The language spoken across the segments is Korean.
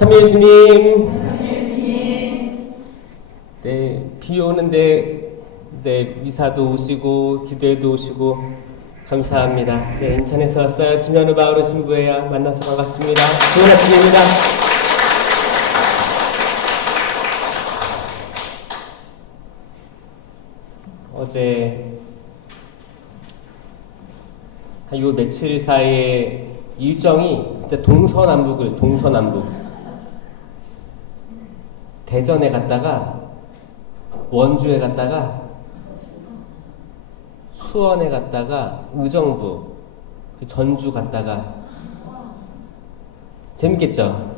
참여 주님. 네, 비 오는데 미사도 오시고 기도회도 오시고 감사합니다. 네, 인천에서 왔어요. 김현우 바오로 신부예요. 만나서 반갑습니다. 좋은 아침입니다. 어제 한 요 며칠 사이에 일정이 진짜 동서남북을 동서남북. 대전에 갔다가 원주에 갔다가 수원에 갔다가 의정부 전주 갔다가 재밌겠죠?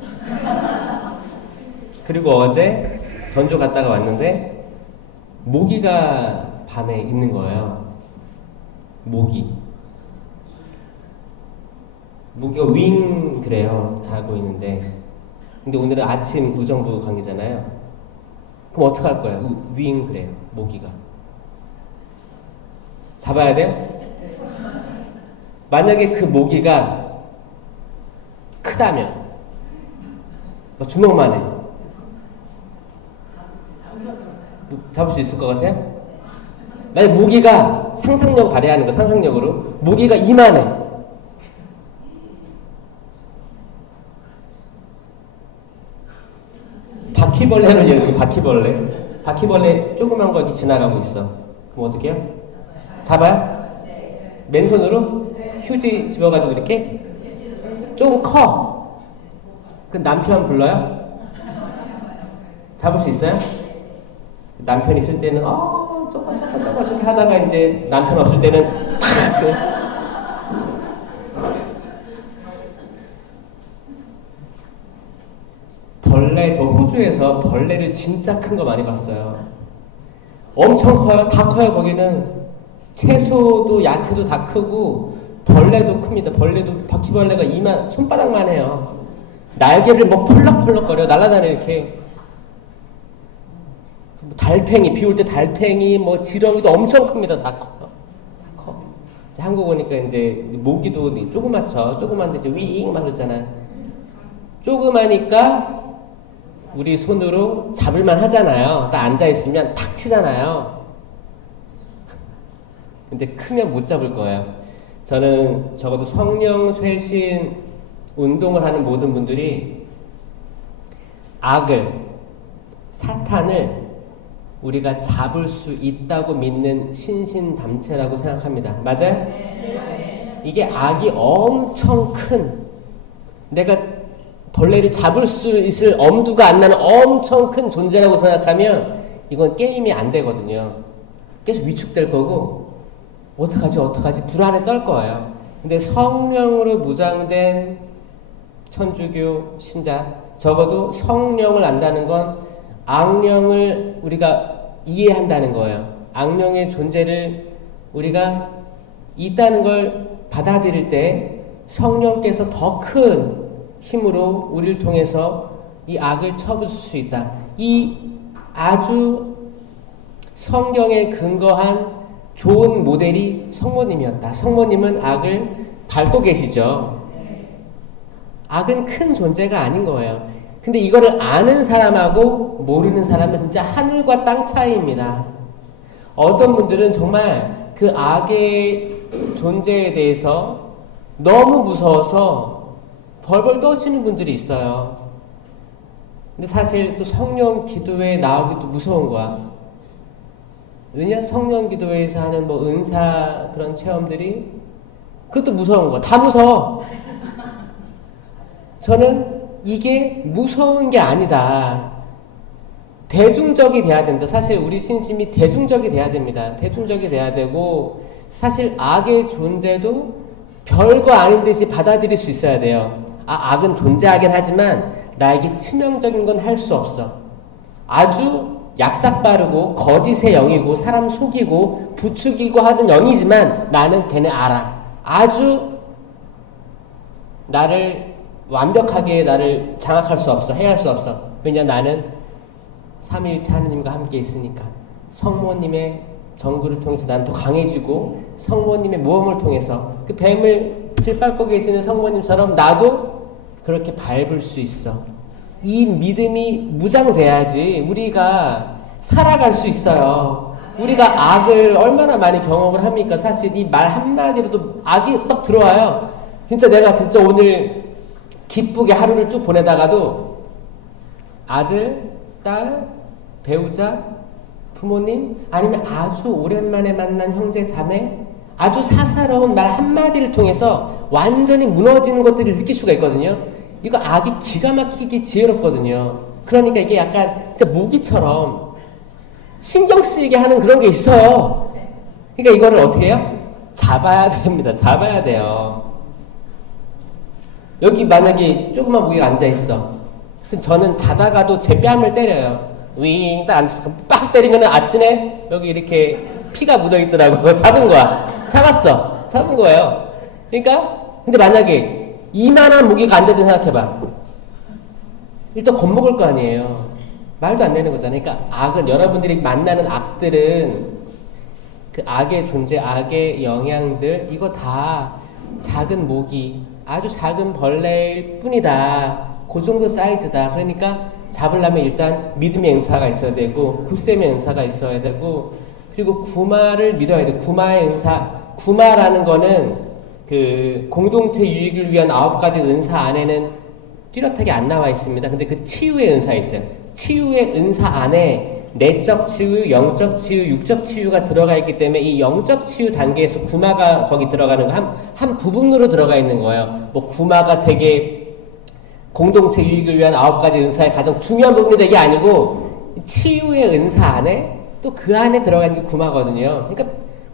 그리고 어제 전주 갔다가 왔는데 모기가 밤에 있는 거예요. 모기가 윙 그래요. 자고 있는데 근데 오늘은 아침 의정부 강의잖아요. 그럼 어떡할 거예요? 윙 그래요. 모기가 잡아야 돼요? 만약에 그 모기가 크다면 주먹만 해 잡을 수 있을 것 같아요? 만약 모기가 상상력 발휘하는 거 상상력으로 모기가 이만해 바퀴벌레를 예를 바퀴벌레 조그만 거 이렇게 지나가고 있어. 그럼 어떻게 해요? 잡아요? 맨손으로? 휴지 집어가지고 이렇게? 좀 커. 그 남편 불러요? 잡을 수 있어요? 남편 있을 때는 저렇게 하다가 이제 남편 없을 때는 저 호주에서 벌레를 진짜 큰 거 많이 봤어요. 엄청 커요. 다 커요. 거기는 채소도 야채도 다 크고 벌레도 큽니다. 벌레도 바퀴벌레가 이만 손바닥만 해요. 날개를 뭐 펄럭펄럭거려 날아다녀 이렇게. 달팽이 비 올 때 달팽이 뭐 지렁이도 엄청 큽니다. 다 커. 한국 오니까 이제 모기도 조그맣죠. 조그만데 이제 윙 막 그러잖아요. 조그마니까 우리 손으로 잡을만 하잖아요. 딱 앉아있으면 탁 치잖아요. 근데 크면 못 잡을 거예요. 저는 적어도 성령 쇄신 운동을 하는 모든 분들이 악을, 사탄을 우리가 잡을 수 있다고 믿는 신신담체라고 생각합니다. 맞아요? 이게 악이 엄청 큰, 내가 벌레를 잡을 수 있을 엄두가 안 나는 엄청 큰 존재라고 생각하면 이건 게임이 안 되거든요. 계속 위축될 거고 어떡하지 불안에 떨 거예요. 근데 성령으로 무장된 천주교 신자, 적어도 성령을 안다는 건 악령을 우리가 이해한다는 거예요. 악령의 존재를 우리가 있다는 걸 받아들일 때 성령께서 더 큰 힘으로 우리를 통해서 이 악을 쳐부술 수 있다. 이 아주 성경에 근거한 좋은 모델이 성모님이었다. 성모님은 악을 밟고 계시죠. 악은 큰 존재가 아닌 거예요. 근데 이거를 아는 사람하고 모르는 사람은 진짜 하늘과 땅 차이입니다. 어떤 분들은 정말 그 악의 존재에 대해서 너무 무서워서 벌벌 떠시는 분들이 있어요. 근데 사실 또 성령 기도회에 나오기도 무서운 거야. 왜냐? 성령 기도회에서 하는 뭐 은사 그런 체험들이 그것도 무서운 거야. 다 무서워. 저는 이게 무서운 게 아니다. 대중적이 돼야 된다. 사실 우리 신심이 대중적이 돼야 됩니다. 대중적이 돼야 되고 사실 악의 존재도 별거 아닌 듯이 받아들일 수 있어야 돼요. 악은 존재하긴 하지만 나에게 치명적인 건 할 수 없어. 아주 약삭빠르고 거짓의 영이고 사람 속이고 부추기고 하는 영이지만 나는 걔네 알아. 아주 나를 완벽하게 나를 장악할 수 없어. 해할 수 없어. 왜냐 나는 삼위일체 하느님과 함께 있으니까. 성모님의 정구를 통해서 나는 더 강해지고 성모님의 모험을 통해서 그 뱀을 짓밟고 계시는 성모님처럼 나도 그렇게 밟을 수 있어. 이 믿음이 무장돼야지 우리가 살아갈 수 있어요. 우리가 악을 얼마나 많이 경험을 합니까? 사실 이 말 한마디로도 악이 딱 들어와요. 진짜 내가 진짜 오늘 기쁘게 하루를 쭉 보내다가도 아들, 딸, 배우자, 부모님, 아니면 아주 오랜만에 만난 형제, 자매, 아주 사사로운 말 한마디를 통해서 완전히 무너지는 것들을 느낄 수가 있거든요. 이거 악이 기가 막히게 지혜롭거든요. 그러니까 이게 약간 진짜 모기처럼 신경 쓰이게 하는 그런 게 있어요. 그러니까 이거를 어떻게 해요? 잡아야 됩니다. 잡아야 돼요. 여기 만약에 조그만 모기가 앉아있어. 저는 자다가도 제 뺨을 때려요. 윙, 딱 앉아서 빡 때리면 아침에 여기 이렇게 피가 묻어있더라고. 잡은 거야. 잡았어. 잡은 거예요. 그러니까, 근데 만약에 이만한 모기가 앉아있는 생각해봐. 일단 겁먹을 거 아니에요. 말도 안 되는 거잖아요. 그러니까 악은, 여러분들이 만나는 악들은 그 악의 존재, 악의 영향들, 이거 다 작은 모기, 아주 작은 벌레일 뿐이다. 그 정도 사이즈다. 그러니까 잡으려면 일단 믿음의 은사가 있어야 되고, 굳셈의 은사가 있어야 되고, 그리고 구마를 믿어야 돼. 구마의 은사. 구마라는 거는 그 공동체 유익을 위한 9가지 은사 안에는 뚜렷하게 안 나와 있습니다. 근데 그 치유의 은사 있어요. 치유의 은사 안에 내적 치유, 영적 치유, 육적 치유가 들어가 있기 때문에 이 영적 치유 단계에서 구마가 거기 들어가는 거 한 부분으로 들어가 있는 거예요. 뭐 구마가 되게 공동체 유익을 위한 9가지 은사의 가장 중요한 부분이 되게 아니고 치유의 은사 안에 또 그 안에 들어가 있는 게 구마거든요. 그러니까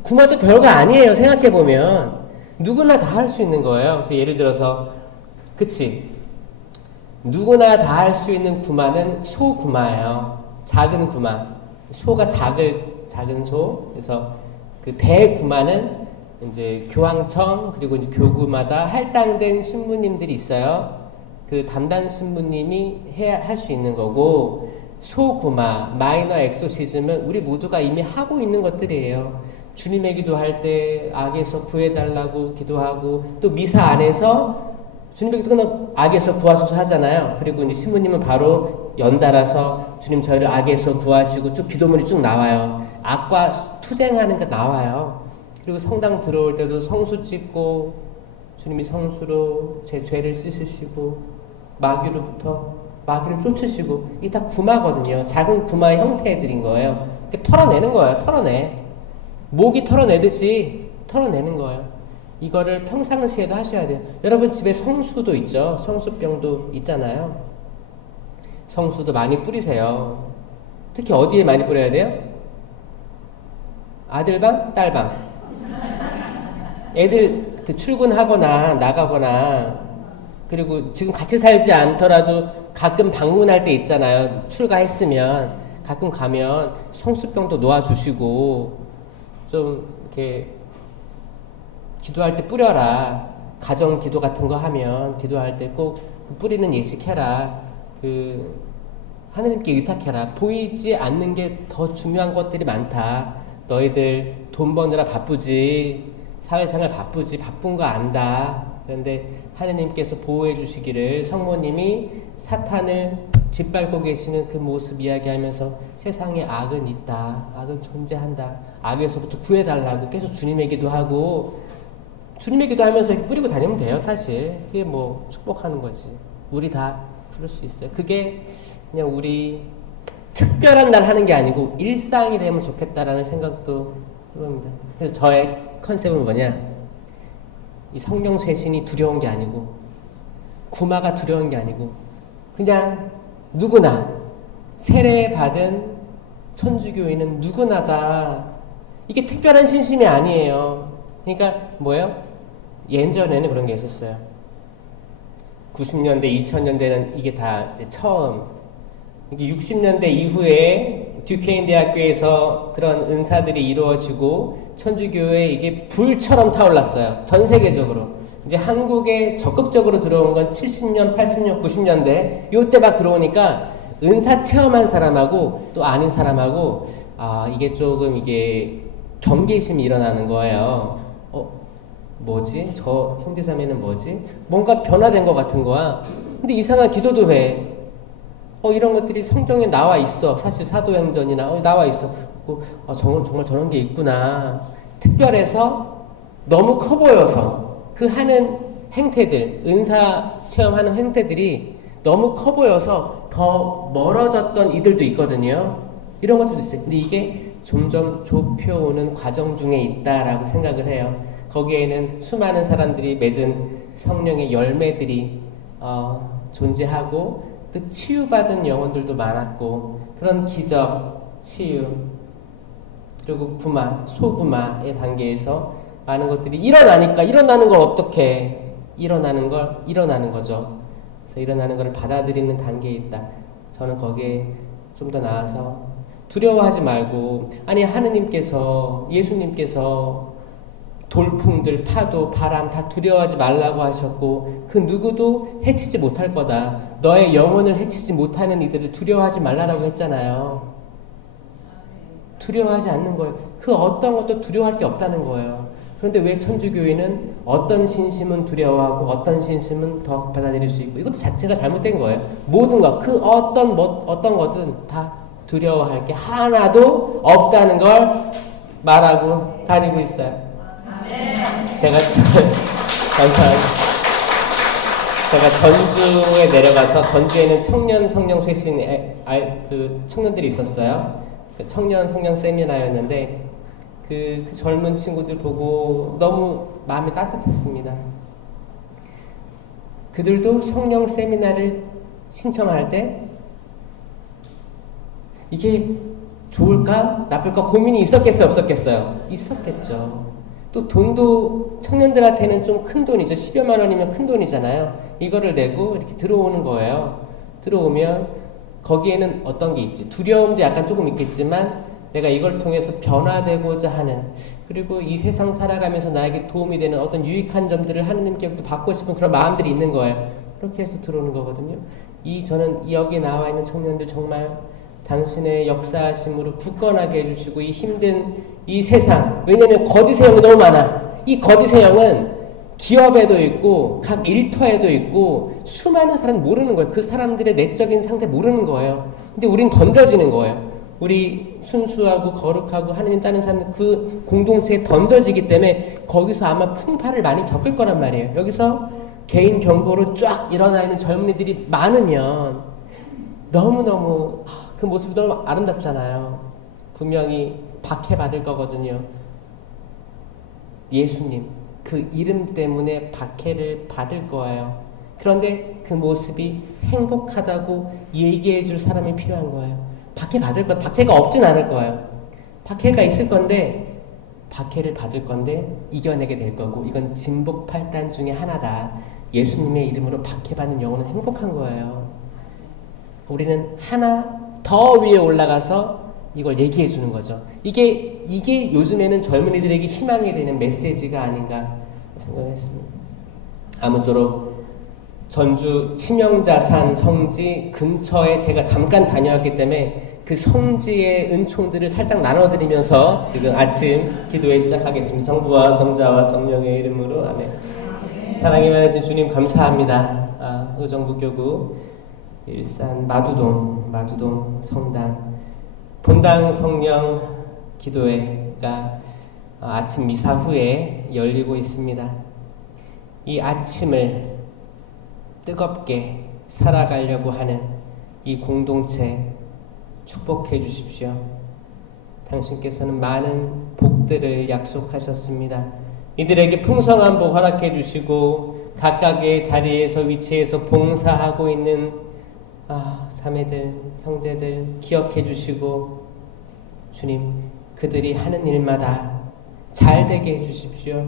구마도 별거 아니에요. 생각해보면 누구나 다 할 수 있는 거예요. 예를 들어서 그치? 누구나 다 할 수 있는 구마는 소구마예요. 작은 구마. 소가 작은 소. 그래서 그 대구마는 이제 교황청 그리고 이제 교구마다 할당된 신부님들이 있어요. 그 담당 신부님이 할 수 있는 거고, 소구마, 마이너 엑소시즘은 우리 모두가 이미 하고 있는 것들이에요. 주님의 기도할 때 악에서 구해달라고 기도하고, 또 미사 안에서 주님의 기도 끝나고 악에서 구하소서 하잖아요. 그리고 이제 신부님은 바로 연달아서 주님 저희를 악에서 구하시고 쭉 기도문이 쭉 나와요. 악과 투쟁하는 게 나와요. 그리고 성당 들어올 때도 성수 찍고 주님이 성수로 제 죄를 씻으시고 마귀를 쫓으시고, 이게 다 구마거든요. 작은 구마의 형태들인 거예요. 털어내는 거예요. 털어내. 모기 털어내듯이 털어내는 거예요. 이거를 평상시에도 하셔야 돼요. 여러분 집에 성수도 있죠. 성수병도 있잖아요. 성수도 많이 뿌리세요. 특히 어디에 많이 뿌려야 돼요? 아들방, 딸방. 애들 출근하거나 나가거나, 그리고 지금 같이 살지 않더라도 가끔 방문할 때 있잖아요. 출가했으면 가끔 가면 성수병도 놓아주시고 좀 이렇게 기도할 때 뿌려라. 가정 기도 같은 거 하면 기도할 때 꼭 그 뿌리는 예식해라. 그 하느님께 의탁해라. 보이지 않는 게 더 중요한 것들이 많다. 너희들 돈 버느라 바쁘지, 사회생활 바쁘지, 바쁜 거 안다. 그런데 하느님께서 보호해 주시기를, 성모님이 사탄을 짓밟고 계시는 그 모습 이야기하면서 세상에 악은 있다. 악은 존재한다. 악에서부터 구해달라고 계속 주님의 기도하고, 주님의 기도하면서 뿌리고 다니면 돼요. 사실 그게 뭐 축복하는 거지. 우리 다 그럴 수 있어요. 그게 그냥 우리 특별한 날 하는 게 아니고 일상이 되면 좋겠다라는 생각도 해봅니다. 그래서 저의 컨셉은 뭐냐, 이 성령 쇄신이 두려운 게 아니고, 구마가 두려운 게 아니고, 그냥 누구나 세례받은 천주교인은 누구나 다 이게 특별한 신심이 아니에요. 그러니까 뭐예요? 예전에는 그런 게 있었어요. 90년대, 2000년대는 이게 다 이제 처음. 60년대 이후에 듀케인 대학교에서 그런 은사들이 이루어지고 천주교에 이게 불처럼 타올랐어요. 전 세계적으로. 이제 한국에 적극적으로 들어온 건 70년, 80년, 90년대 요때 막 들어오니까 은사 체험한 사람하고 또 아닌 사람하고 이게 조금 이게 경계심이 일어나는 거예요. 뭐지? 저 형제자매는 뭐지? 뭔가 변화된 것 같은 거야. 근데 이상한 기도도 해. 이런 것들이 성경에 나와 있어. 사실 사도행전이나 나와 있어. 정말 저런 게 있구나. 특별해서 너무 커 보여서 그 하는 행태들, 은사 체험하는 행태들이 너무 커 보여서 더 멀어졌던 이들도 있거든요. 이런 것들도 있어요. 근데 이게 점점 좁혀오는 과정 중에 있다라고 생각을 해요. 거기에는 수많은 사람들이 맺은 성령의 열매들이 존재하고 또 치유받은 영혼들도 많았고 그런 기적, 치유 그리고 구마, 소구마의 단계에서 많은 것들이 일어나니까 일어나는 걸 어떻게 일어나는 거죠. 그래서 일어나는 걸 받아들이는 단계에 있다. 저는 거기에 좀 더 나아서 두려워하지 말고 아니 하느님께서 예수님께서 돌풍들, 파도, 바람 다 두려워하지 말라고 하셨고 그 누구도 해치지 못할 거다. 너의 영혼을 해치지 못하는 이들을 두려워하지 말라고 했잖아요. 두려워하지 않는 거예요. 그 어떤 것도 두려워할 게 없다는 거예요. 그런데 왜 천주교인은 어떤 신심은 두려워하고 어떤 신심은 더 받아들일 수 있고 이것도 자체가 잘못된 거예요. 모든 것, 그 어떤 것은 다 두려워할 게 하나도 없다는 걸 말하고 다니고 있어요. 제가 전주에 내려가서 전주에는 청년 성령 쇄신 그 청년들이 있었어요. 그 청년 성령 세미나였는데 그 젊은 친구들 보고 너무 마음이 따뜻했습니다. 그들도 성령 세미나를 신청할 때 이게 좋을까 나쁠까 고민이 있었겠어요 없었겠어요? 있었겠죠. 또 돈도 청년들한테는 좀 큰 돈이죠. 10여만 원이면 큰 돈이잖아요. 이거를 내고 이렇게 들어오는 거예요. 들어오면 거기에는 어떤 게 있지? 두려움도 약간 조금 있겠지만 내가 이걸 통해서 변화되고자 하는 그리고 이 세상 살아가면서 나에게 도움이 되는 어떤 유익한 점들을 하느님께부터 받고 싶은 그런 마음들이 있는 거예요. 그렇게 해서 들어오는 거거든요. 저는 여기 나와 있는 청년들 정말 당신의 역사하심으로 굳건하게 해주시고 이 힘든 이 세상 왜냐하면 거짓의 영이 너무 많아. 이 거짓의 영은 기업에도 있고 각 일터에도 있고 수많은 사람 모르는 거예요. 그 사람들의 내적인 상태 모르는 거예요. 근데 우린 던져지는 거예요. 우리 순수하고 거룩하고 하느님 따르는 사람들 그 공동체에 던져지기 때문에 거기서 아마 풍파를 많이 겪을 거란 말이에요. 여기서 개인 경고로 쫙 일어나 있는 젊은이들이 많으면 너무너무 그 모습이 너무 아름답잖아요. 분명히 박해받을 거거든요. 예수님 그 이름 때문에 박해를 받을 거예요. 그런데 그 모습이 행복하다고 얘기해 줄 사람이 필요한 거예요. 박해받을 것, 박해가 없진 않을 거예요. 박해가 있을 건데 박해를 받을 건데 이겨내게 될 거고 이건 진복8단 중에 하나다. 예수님의 이름으로 박해받는 영혼은 행복한 거예요. 우리는 하나 더 위에 올라가서 이걸 얘기해 주는 거죠. 이게 요즘에는 젊은이들에게 희망이 되는 메시지가 아닌가 생각했습니다. 아무쪼록 전주 치명자산 성지 근처에 제가 잠깐 다녀왔기 때문에 그 성지의 은총들을 살짝 나눠드리면서 지금 아침 기도회 시작하겠습니다. 성부와 성자와 성령의 이름으로 아멘. 사랑이 많으신 주님 감사합니다. 의정부교구 일산 마두동 성당 본당 성령 기도회가 아침 미사 후에 열리고 있습니다. 이 아침을 뜨겁게 살아가려고 하는 이 공동체 축복해 주십시오. 당신께서는 많은 복들을 약속하셨습니다. 이들에게 풍성한 복 허락해 주시고 각각의 자리에서 위치해서 봉사하고 있는 자매들, 형제들 기억해 주시고 주님 그들이 하는 일마다 잘되게 해 주십시오.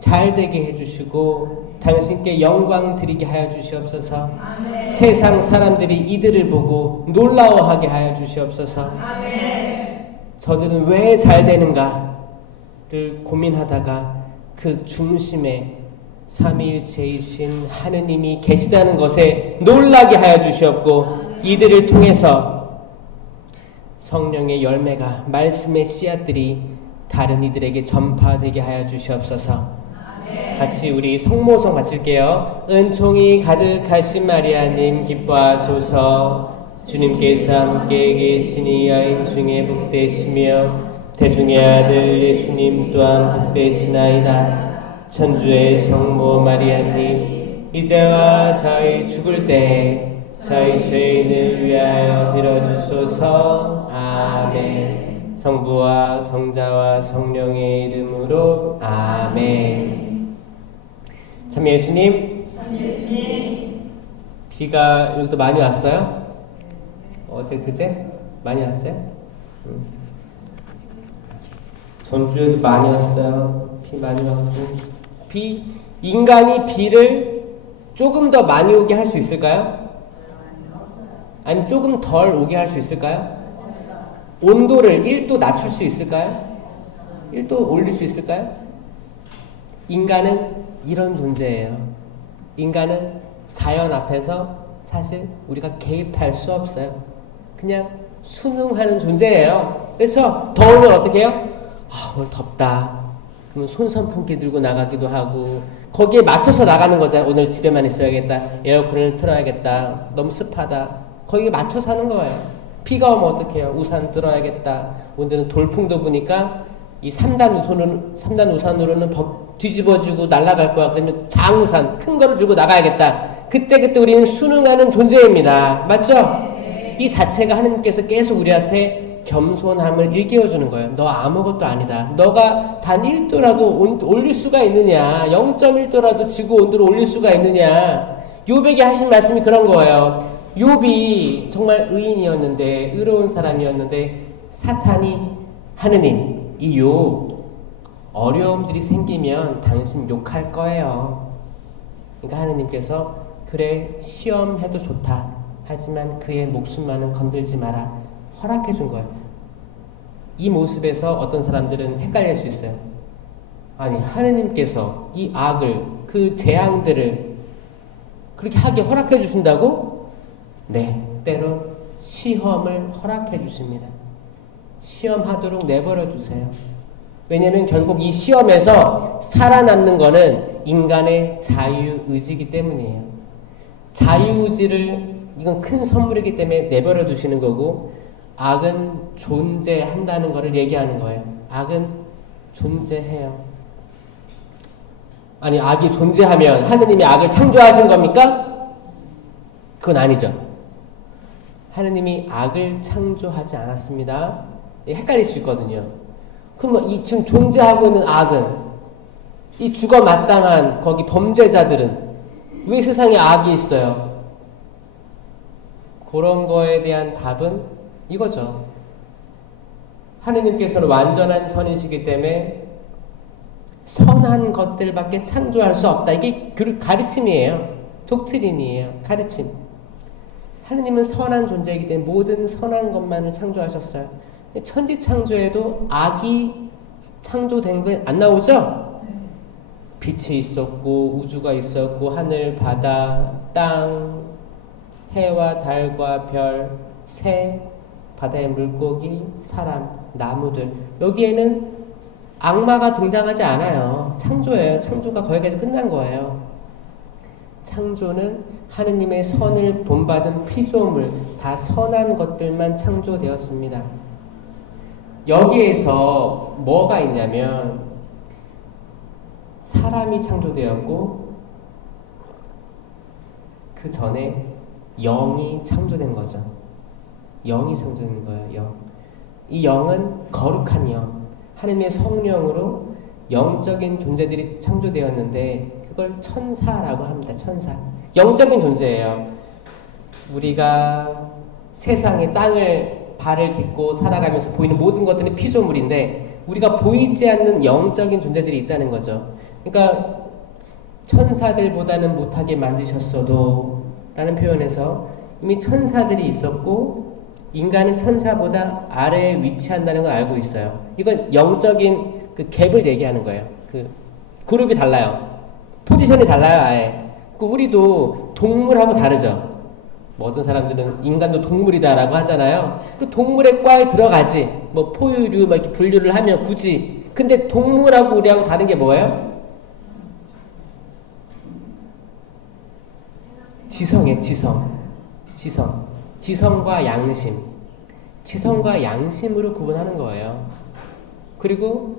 잘되게 해 주시고 당신께 영광 드리게 하여 주시옵소서. 아멘. 세상 사람들이 이들을 보고 놀라워하게 하여 주시옵소서. 아멘. 저들은 왜 잘되는가를 고민하다가 그 중심에 삼위일체이신 하느님이 계시다는 것에 놀라게 하여 주시옵고 이들을 통해서 성령의 열매가 말씀의 씨앗들이 다른 이들에게 전파되게 하여 주시옵소서. 같이 우리 성모성 바칠게요. 은총이 가득하신 마리아님 기뻐하소서. 주님께서 함께 계시니 여인 중에 복되시며 태중의 아들 예수님 또한 복되시나이다. 천주의 성모 마리아님, 이제와 저희 죽을 때 저희 죄인을 위하여 빌어주소서. 아멘. 성부와 성자와 성령의 이름으로 아멘. 참 예수님, 비가 여기도 많이 왔어요? 어제 그제? 많이 왔어요? 전주에도 많이 왔어요. 비 많이 왔고. 인간이 비를 조금 더 많이 오게 할 수 있을까요? 아니 조금 덜 오게 할 수 있을까요? 온도를 1도 낮출 수 있을까요? 1도 올릴 수 있을까요? 인간은 이런 존재예요. 인간은 자연 앞에서 사실 우리가 개입할 수 없어요. 그냥 순응하는 존재예요. 그래서 더우면 어떻게 해요? 오늘 덥다. 그러면 손선풍기 들고 나가기도 하고, 거기에 맞춰서 나가는 거잖아요. 오늘 집에만 있어야겠다. 에어컨을 틀어야겠다. 너무 습하다. 거기에 맞춰서 하는 거예요. 비가 오면 어떻게 해요? 우산 들어야겠다. 오늘은 돌풍도 부니까 이 3단 우산으로는 뒤집어지고 날아갈 거야. 그러면 장우산 큰 거를 들고 나가야겠다. 그때 우리는 순응하는 존재입니다. 맞죠? 이 자체가 하나님께서 계속 우리한테 겸손함을 일깨워주는 거예요. 너 아무것도 아니다. 너가 단 1도라도 올릴 수가 있느냐. 0.1도라도 지구 온도를 올릴 수가 있느냐. 욥에게 하신 말씀이 그런 거예요. 욥이 정말 의인이었는데, 의로운 사람이었는데, 사탄이 하느님, 이 욥 어려움들이 생기면 당신 욕할 거예요. 그러니까 하느님께서 그래 시험해도 좋다. 하지만 그의 목숨만은 건들지 마라. 허락해 준 거예요. 이 모습에서 어떤 사람들은 헷갈릴 수 있어요. 아니 하느님께서 이 악을, 그 재앙들을 그렇게 하게 허락해 주신다고? 네, 때로 시험을 허락해 주십니다. 시험하도록 내버려 두세요. 왜냐하면 결국 이 시험에서 살아남는 거는 인간의 자유의지이기 때문이에요. 자유의지를, 이건 큰 선물이기 때문에 내버려 두시는 거고, 악은 존재한다는 것을 얘기하는 거예요. 악은 존재해요. 아니 악이 존재하면 하느님이 악을 창조하신 겁니까? 그건 아니죠. 하느님이 악을 창조하지 않았습니다. 헷갈릴 수 있거든요. 그럼 이 지금 존재하고 있는 악은, 이 죽어 마땅한 거기 범죄자들은 왜 세상에 악이 있어요? 그런 거에 대한 답은 이거죠. 하느님께서는 완전한 선이시기 때문에 선한 것들밖에 창조할 수 없다. 이게 가르침이에요. 독트린이에요. 가르침. 하느님은 선한 존재이기 때문에 모든 선한 것만을 창조하셨어요. 천지 창조에도 악이 창조된 거 안 나오죠? 빛이 있었고 우주가 있었고 하늘, 바다, 땅, 해와 달과 별, 새, 바다의 물고기, 사람, 나무들. 여기에는 악마가 등장하지 않아요. 창조예요. 창조가 거기까지 끝난 거예요. 창조는 하느님의 선을 본받은 피조물, 다 선한 것들만 창조되었습니다. 여기에서 뭐가 있냐면 사람이 창조되었고 그 전에 영이 창조된 거죠. 영이 창조된 거예요. 영. 이 영은 거룩한 영, 하느님의 성령으로 영적인 존재들이 창조되었는데 그걸 천사라고 합니다. 천사. 영적인 존재예요. 우리가 세상에 땅을 발을 딛고 살아가면서 보이는 모든 것들은 피조물인데 우리가 보이지 않는 영적인 존재들이 있다는 거죠. 그러니까 천사들보다는 못하게 만드셨어도 라는 표현에서 이미 천사들이 있었고 인간은 천사보다 아래에 위치한다는 걸 알고 있어요. 이건 영적인 그 갭을 얘기하는 거예요. 그 그룹이 달라요. 포지션이 달라요. 아예. 우리도 동물하고 다르죠. 뭐 어떤 사람들은 인간도 동물이다라고 하잖아요. 그 동물의 과에 들어가지. 뭐 포유류 막 이렇게 분류를 하면 굳이. 근데 동물하고 우리하고 다른 게 뭐예요? 지성이에요. 지성. 지성과 양심, 지성과 양심으로 구분하는 거예요. 그리고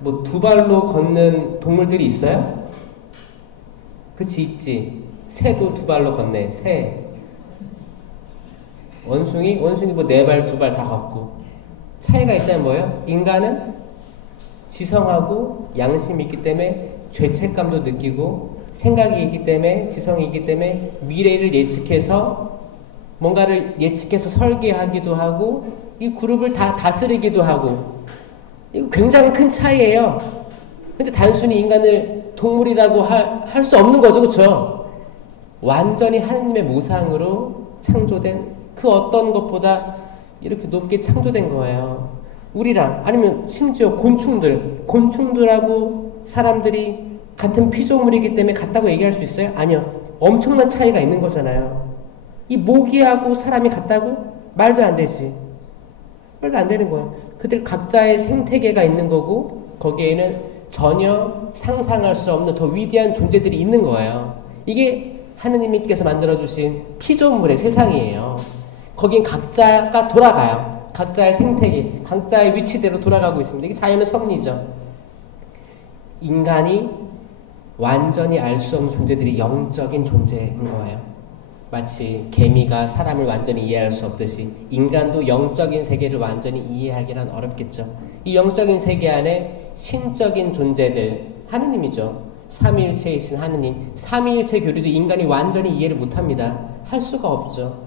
뭐 두 발로 걷는 동물들이 있어요? 그치, 있지. 새도 두 발로 걷네. 새. 원숭이 뭐 네 발, 두 발 다 걷고. 차이가 있다면 뭐예요? 인간은 지성하고 양심이 있기 때문에 죄책감도 느끼고, 생각이 있기 때문에, 지성이 있기 때문에 미래를 예측해서 뭔가를 예측해서 설계하기도 하고, 이 그룹을 다 다스리기도 하고. 이거 굉장히 큰 차이예요. 근데 단순히 인간을 동물이라고 할 수 없는 거죠. 그렇죠? 완전히 하느님의 모상으로 창조된 그 어떤 것보다 이렇게 높게 창조된 거예요. 우리랑, 아니면 심지어 곤충들하고 사람들이 같은 피조물이기 때문에 같다고 얘기할 수 있어요? 아니요. 엄청난 차이가 있는 거잖아요. 이 모기하고 사람이 같다고? 말도 안 되지. 말도 안 되는 거예요. 그들 각자의 생태계가 있는 거고, 거기에는 전혀 상상할 수 없는 더 위대한 존재들이 있는 거예요. 이게 하느님께서 만들어주신 피조물의 세상이에요. 거긴 각자가 돌아가요. 각자의 생태계, 각자의 위치대로 돌아가고 있습니다. 이게 자연의 섭리죠. 인간이 완전히 알 수 없는 존재들이 영적인 존재인 거예요. 마치 개미가 사람을 완전히 이해할 수 없듯이 인간도 영적인 세계를 완전히 이해하기란 어렵겠죠. 이 영적인 세계 안에 신적인 존재들, 하느님이죠. 삼위일체이신 하느님, 삼위일체 교리도 인간이 완전히 이해를 못합니다. 할 수가 없죠.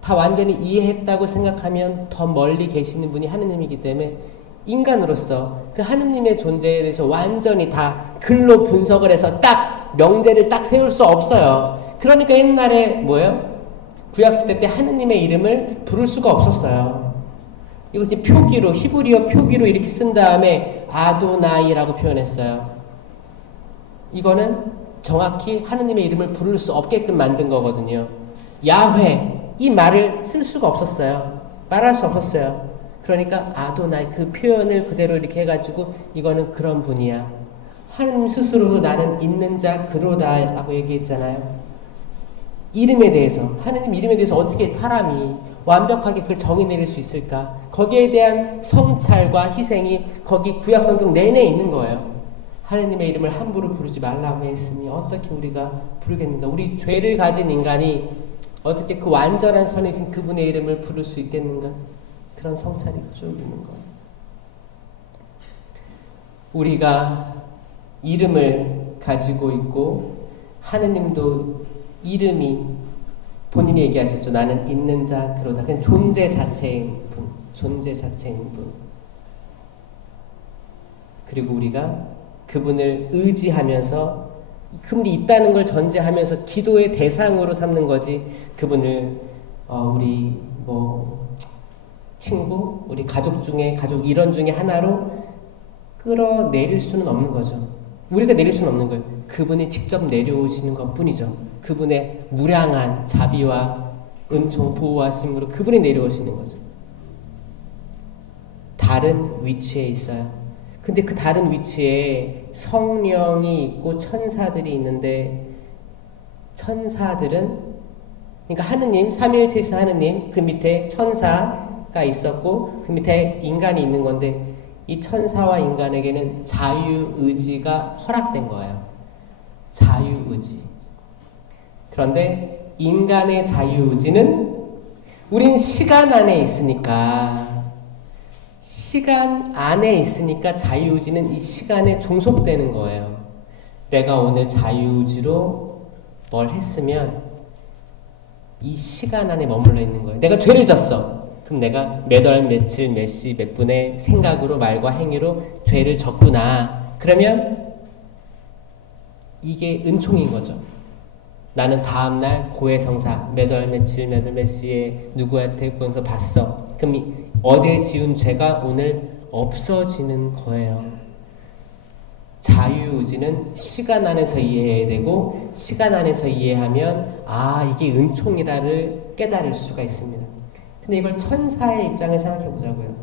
다 완전히 이해했다고 생각하면 더 멀리 계시는 분이 하느님이기 때문에 인간으로서 그 하느님의 존재에 대해서 완전히 다 글로 분석을 해서 딱 명제를 딱 세울 수 없어요. 그러니까 옛날에 뭐예요? 구약시대 때 하느님의 이름을 부를 수가 없었어요. 이거 이제 표기로, 히브리어 표기로 이렇게 쓴 다음에 아도나이라고 표현했어요. 이거는 정확히 하느님의 이름을 부를 수 없게끔 만든 거거든요. 야훼, 이 말을 쓸 수가 없었어요. 말할 수 없었어요. 그러니까 아도나이, 그 표현을 그대로 이렇게 해가지고 이거는 그런 분이야. 하느님 스스로도 나는 있는 자 그로다 라고 얘기했잖아요. 이름에 대해서, 하느님 이름에 대해서 어떻게 사람이 완벽하게 그걸 정의 내릴 수 있을까? 거기에 대한 성찰과 희생이 거기 구약성경 내내 있는 거예요. 하느님의 이름을 함부로 부르지 말라고 했으니 어떻게 우리가 부르겠는가? 우리 죄를 가진 인간이 어떻게 그 완전한 선이신 그분의 이름을 부를 수 있겠는가? 그런 성찰이 쭉 있는 거예요. 우리가 이름을 가지고 있고 하느님도 이름이 본인이 얘기하셨죠. 나는 있는 자 그러다. 그냥 존재 자체인 분. 존재 자체인 분. 그리고 우리가 그분을 의지하면서 그분이 있다는 걸 전제하면서 기도의 대상으로 삼는 거지 그분을 우리 뭐 친구, 우리 가족 일원 중에 하나로 끌어내릴 수는 없는 거죠. 우리가 내릴 수는 없는 거예요. 그분이 직접 내려오시는 것 뿐이죠. 그분의 무량한 자비와 은총, 보호하심으로 그분이 내려오시는 거죠. 다른 위치에 있어요. 근데 그 다른 위치에 성령이 있고 천사들이 있는데, 천사들은, 그러니까 하느님, 삼위일체이신 하느님, 그 밑에 천사가 있었고 그 밑에 인간이 있는 건데, 이 천사와 인간에게는 자유의지가 허락된 거예요. 자유의지. 그런데 인간의 자유의지는 우린 시간 안에 있으니까, 시간 안에 있으니까 자유의지는 이 시간에 종속되는 거예요. 내가 오늘 자유의지로 뭘 했으면 이 시간 안에 머물러 있는 거예요. 내가 죄를 졌어. 그럼 내가 몇 월, 며칠, 몇 시, 몇 분의 생각으로, 말과 행위로 죄를 졌구나. 그러면 이게 은총인 거죠. 나는 다음날 고해성사 몇 월, 며칠, 몇 월, 몇 시에 누구한테 구해서 봤어. 그럼 어제 지은 죄가 오늘 없어지는 거예요. 자유의지는 시간 안에서 이해해야 되고, 시간 안에서 이해하면 이게 은총이라를 깨달을 수가 있습니다. 근데 이걸 천사의 입장에 생각해 보자고요.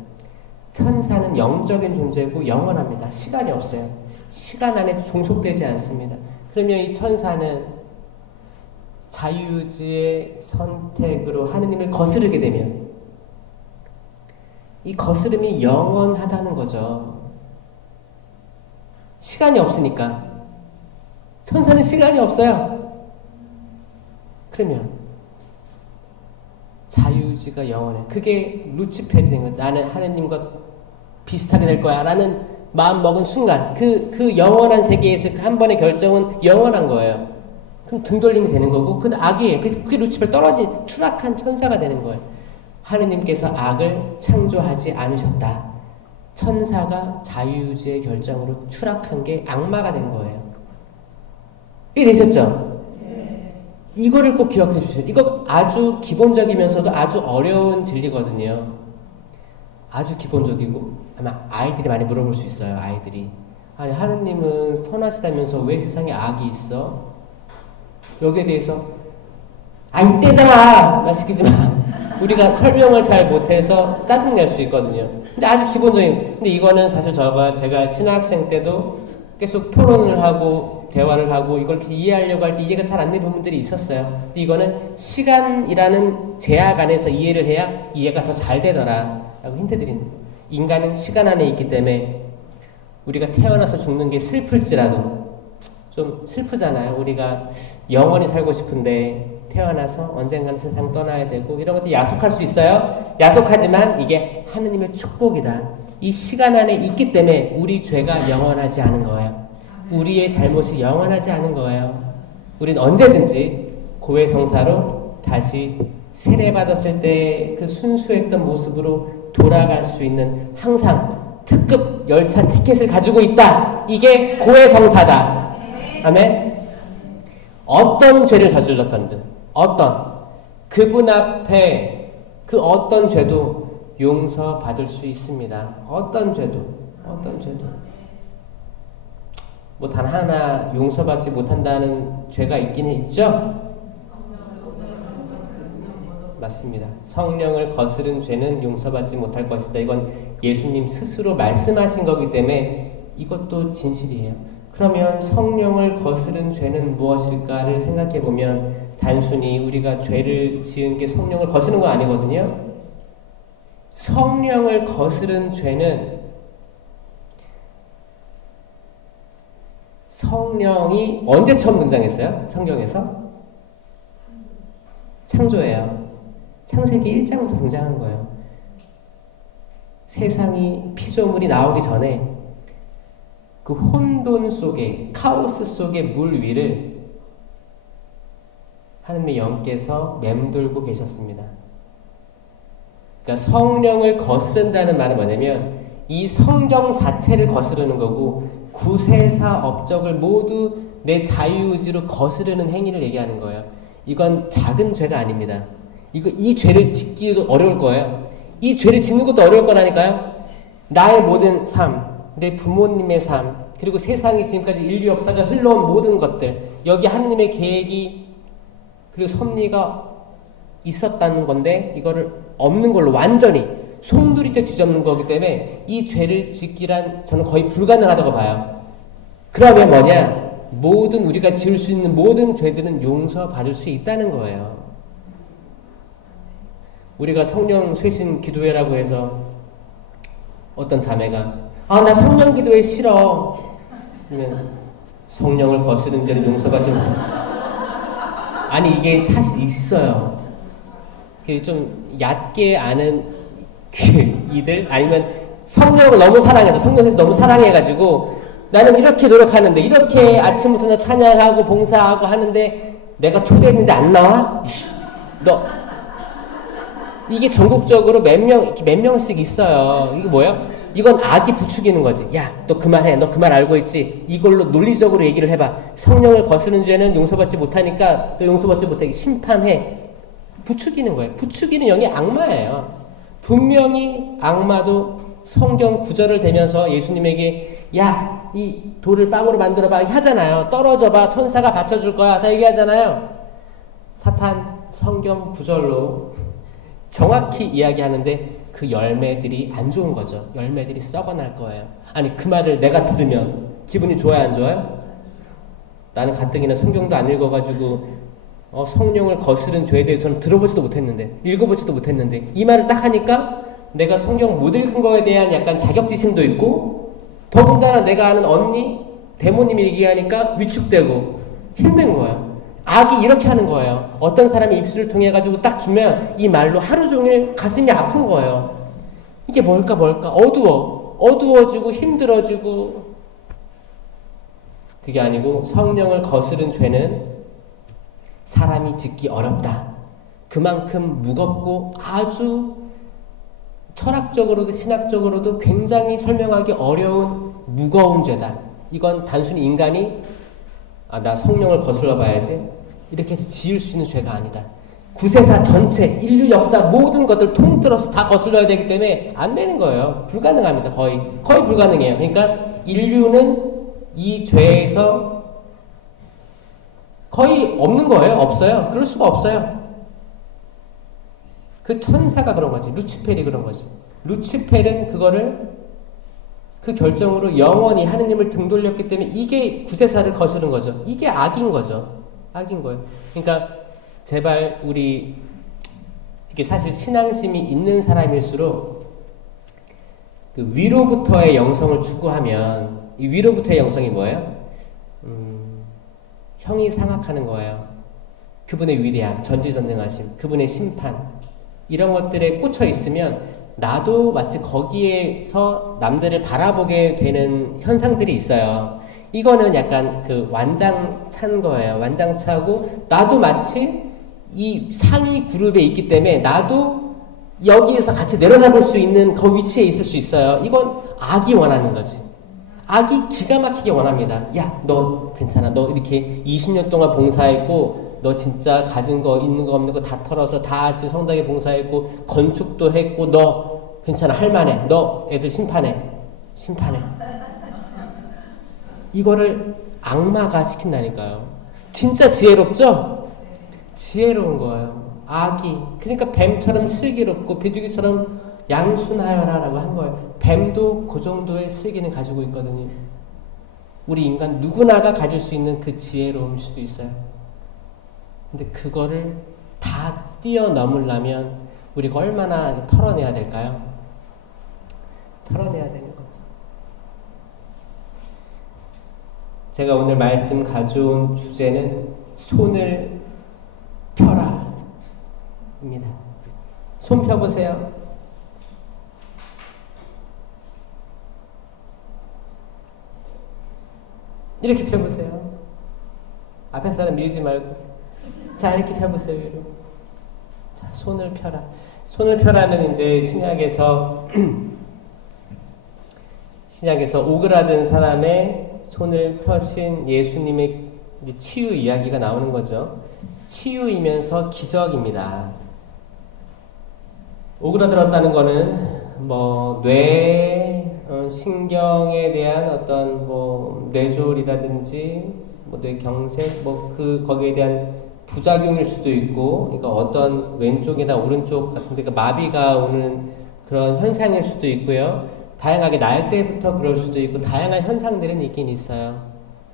천사는 영적인 존재고 영원합니다. 시간이 없어요. 시간 안에 종속되지 않습니다. 그러면 이 천사는 자유의지의 선택으로 하느님을 거스르게 되면 이 거스름이 영원하다는 거죠. 시간이 없으니까. 천사는 시간이 없어요. 그러면 자유의지가 영원해. 그게 루치페르이 된 거예요. 나는 하느님과 비슷하게 될 거야 라는 마음 먹은 순간 그 영원한 세계에서 그 한 번의 결정은 영원한 거예요. 그럼 등 돌림이 되는 거고 그건 악이에요. 그게 루치페르 떨어진 추락한 천사가 되는 거예요. 하느님께서 악을 창조하지 않으셨다. 천사가 자유의지의 결정으로 추락한 게 악마가 된 거예요. 이해되셨죠? 네. 이거를 꼭 기억해 주세요. 이거 아주 기본적이면서도 아주 어려운 진리거든요. 아주 기본적이고 아마 아이들이 많이 물어볼 수 있어요. 아이들이 아니 하느님은 선하시다면서 왜 세상에 악이 있어? 여기에 대해서 이때잖아! 말 시키지 마. 우리가 설명을 잘 못해서 짜증낼 수 있거든요. 근데 아주 기본적인, 근데 이거는 사실 제가 신학생 때도 계속 토론을 하고 대화를 하고 이걸 이해하려고 할 때 이해가 잘 안 되는 부분들이 있었어요. 근데 이거는 시간이라는 제약 안에서 이해를 해야 이해가 더 잘 되더라 라고 힌트 드리는 거예요. 인간은 시간 안에 있기 때문에 우리가 태어나서 죽는 게 슬플지라도 좀 슬프잖아요. 우리가 영원히 살고 싶은데 태어나서 언젠가는 세상 떠나야 되고 이런 것들 야속할 수 있어요. 야속하지만 이게 하느님의 축복이다. 이 시간 안에 있기 때문에 우리 죄가 영원하지 않은 거예요. 우리의 잘못이 영원하지 않은 거예요. 우린 언제든지 고해성사로 다시 세례받았을 때 그 순수했던 모습으로 돌아갈 수 있는 항상 특급 열차 티켓을 가지고 있다. 이게 고해성사다. 아멘. 어떤 죄를 저질렀던든 그분 앞에 그 어떤 죄도 용서받을 수 있습니다. 어떤 죄도 뭐 단 하나 용서받지 못한다는 죄가 있긴 있죠? 맞습니다. 성령을 거스른 죄는 용서받지 못할 것이다. 이건 예수님 스스로 말씀하신 거기 때문에 이것도 진실이에요. 그러면 성령을 거스른 죄는 무엇일까를 생각해 보면 단순히 우리가 죄를 지은 게 성령을 거스른 거 아니거든요. 성령을 거스른 죄는 성령이 언제 처음 등장했어요? 성경에서? 창조예요. 창세기 1장부터 등장한 거예요. 세상이 피조물이 나오기 전에 그 혼돈 속에 카오스 속의 물 위를 하느님의 영께서 맴돌고 계셨습니다. 그러니까 성령을 거스른다는 말은 뭐냐면 이 성경 자체를 거스르는 거고 구세사 업적을 모두 내 자유의지로 거스르는 행위를 얘기하는 거예요. 이건 작은 죄가 아닙니다. 이 죄를 짓기도 어려울 거예요. 이 죄를 짓는 것도 어려울 거라니까요. 나의 모든 삶, 내 부모님의 삶, 그리고 세상이 지금까지 인류 역사가 흘러온 모든 것들, 여기 하느님의 계획이 그리고 섭리가 있었다는 건데 이거를 없는 걸로 완전히 송두리째 뒤집는 거기 때문에 이 죄를 짓기란 저는 거의 불가능하다고 봐요. 그러면 뭐냐? 모든 우리가 지을 수 있는 모든 죄들은 용서받을 수 있다는 거예요. 우리가 성령 쇄신 기도회라고 해서 어떤 자매가 나 성령 기도회 싫어. 그러면 성령을 거스른 죄는 용서받지 못해. 아니 이게 사실 있어요. 좀 얕게 아는 이들 아니면 성령을 너무 사랑해서 성령에서 너무 사랑해가지고 나는 이렇게 노력하는데 이렇게 아침부터 찬양하고 봉사하고 하는데 내가 초대했는데 안 나와? 너 이게 전국적으로 몇 명씩 있어요. 이게 뭐예요? 이건 악이 부추기는 거지. 야, 너 그만해. 너 그 말 알고 있지? 이걸로 논리적으로 얘기를 해봐. 성령을 거스르는 죄는 용서받지 못하니까 너 용서받지 못하게 심판해. 부추기는 거예요. 부추기는 영이 악마예요. 분명히 악마도 성경 구절을 대면서 예수님에게 야, 이 돌을 빵으로 만들어봐 하잖아요. 떨어져봐. 천사가 받쳐줄 거야. 다 얘기하잖아요. 사탄 성경 구절로 정확히 이야기하는데 그 열매들이 안 좋은 거죠. 열매들이 썩어날 거예요. 아니 그 말을 내가 들으면 기분이 좋아요 안 좋아요? 나는 가뜩이나 성경도 안 읽어가지고 성령을 거스른 죄에 대해서는 들어보지도 못했는데, 읽어보지도 못했는데, 이 말을 딱 하니까 내가 성경 못 읽은 거에 대한 약간 자격지심도 있고, 더군다나 내가 아는 언니, 대모님이 얘기하니까 위축되고 힘든 거예요. 악이 이렇게 하는 거예요. 어떤 사람이 입술을 통해 가지고 딱 주면 이 말로 하루 종일 가슴이 아픈 거예요. 이게 뭘까? 어두워지고 힘들어지고. 그게 아니고 성령을 거스른 죄는 사람이 짓기 어렵다. 그만큼 무겁고 아주 철학적으로도 신학적으로도 굉장히 설명하기 어려운 무거운 죄다. 이건 단순히 인간이 나 성령을 거슬러 봐야지 이렇게 해서 지을 수 있는 죄가 아니다. 구세사 전체, 인류 역사 모든 것들 통틀어서 다 거슬러야 되기 때문에 안 되는 거예요. 불가능합니다. 거의 불가능해요. 그러니까 인류는 이 죄에서 거의 없는 거예요. 없어요. 그럴 수가 없어요. 그 천사가 그런 거지. 루치펠이 그런 거지. 루치펠은 그 결정으로 영원히 하느님을 등 돌렸기 때문에 이게 구세사를 거스른 거죠. 이게 악인 거죠. 악인 거예요. 그러니까 제발 우리 이게 사실 신앙심이 있는 사람일수록 그 위로부터의 영성을 추구하면 이 위로부터의 영성이 뭐예요? 형이 상학하는 거예요. 그분의 위대함, 전지전능하심, 그분의 심판 이런 것들에 꽂혀 있으면 나도 마치 거기에서 남들을 바라보게 되는 현상들이 있어요. 이거는 약간 그 완장찬 거예요. 완장차고 나도 마치 이 상위 그룹에 있기 때문에 나도 여기에서 같이 내려다볼 수 있는 그 위치에 있을 수 있어요. 이건 악이 원하는 거지. 악이 기가 막히게 원합니다. 야, 너 괜찮아. 너 이렇게 20년 동안 봉사했고 너 진짜 가진 거 있는 거 없는 거 다 털어서 다 지금 성당에 봉사했고 건축도 했고 너 괜찮아. 할만해. 너 애들 심판해. 이거를 악마가 시킨다니까요. 진짜 지혜롭죠? 지혜로운 거예요. 악이. 그러니까 뱀처럼 슬기롭고 비둘기처럼 양순하여라 라고 한 거예요. 뱀도 그 정도의 슬기는 가지고 있거든요. 우리 인간 누구나가 가질 수 있는 그 지혜로움일 수도 있어요. 근데 그거를 다 뛰어넘으려면 우리가 얼마나 털어내야 될까요? 털어내야 되는 거. 제가 오늘 말씀 가져온 주제는 손을 펴라 입니다. 손 펴보세요. 이렇게 펴보세요. 앞에 사람 밀지 말고. 자, 이렇게 펴보세요, 위로. 자, 손을 펴라. 손을 펴라는 이제 신약에서 오그라든 사람의 손을 펴신 예수님의 치유 이야기가 나오는 거죠. 치유이면서 기적입니다. 오그라들었다는 거는 신경에 대한 어떤 뇌졸이라든지 뇌경색 거기에 대한 부작용일 수도 있고, 그러니까 어떤 왼쪽이나 오른쪽 같은 데가 마비가 오는 그런 현상일 수도 있고요. 다양하게 날 때부터 그럴 수도 있고 다양한 현상들은 있긴 있어요.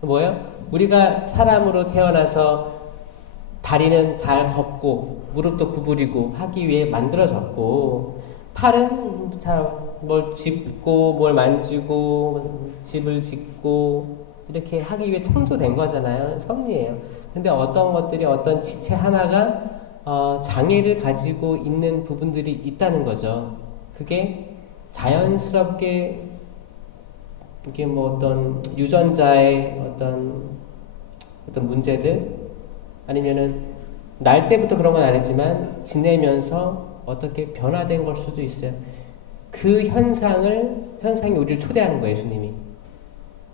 뭐예요? 우리가 사람으로 태어나서 다리는 잘 걷고 무릎도 구부리고 하기 위해 만들어졌고, 팔은 잘 뭘 짚고 뭘 만지고 집을 짓고 이렇게 하기 위해 창조된 거잖아요. 섭리예요. 근데 어떤 것들이 어떤 지체 하나가 장애를 가지고 있는 부분들이 있다는 거죠. 그게 자연스럽게 이게 어떤 유전자의 어떤 문제들 아니면은 날 때부터 그런 건 아니지만 지내면서 어떻게 변화된 걸 수도 있어요. 그 현상이 우리를 초대하는 거예요, 예수님이.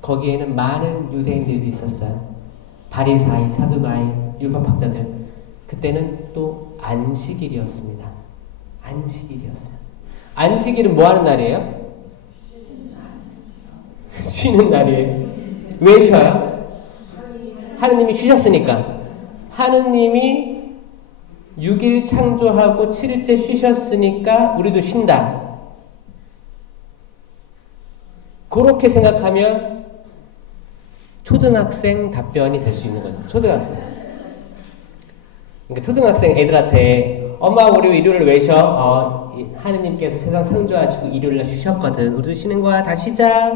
거기에는 많은 유대인들이 있었어요. 바리사이, 사두가이, 율법학자들. 그때는 또 안식일이었습니다. 안식일이었어요. 안식일은 뭐 하는 날이에요? 쉬는 날이에요. 왜 쉬어요? 하느님이 쉬셨으니까. 하느님이 6일 창조하고 7일째 쉬셨으니까 우리도 쉰다. 그렇게 생각하면 초등학생 답변이 될 수 있는 거죠. 초등학생. 그러니까 초등학생 애들한테 엄마 우리 일요일 왜 쉬어? 하느님께서 세상 창조하시고 일요일날 쉬셨거든. 우리도 쉬는 거야. 다 쉬자.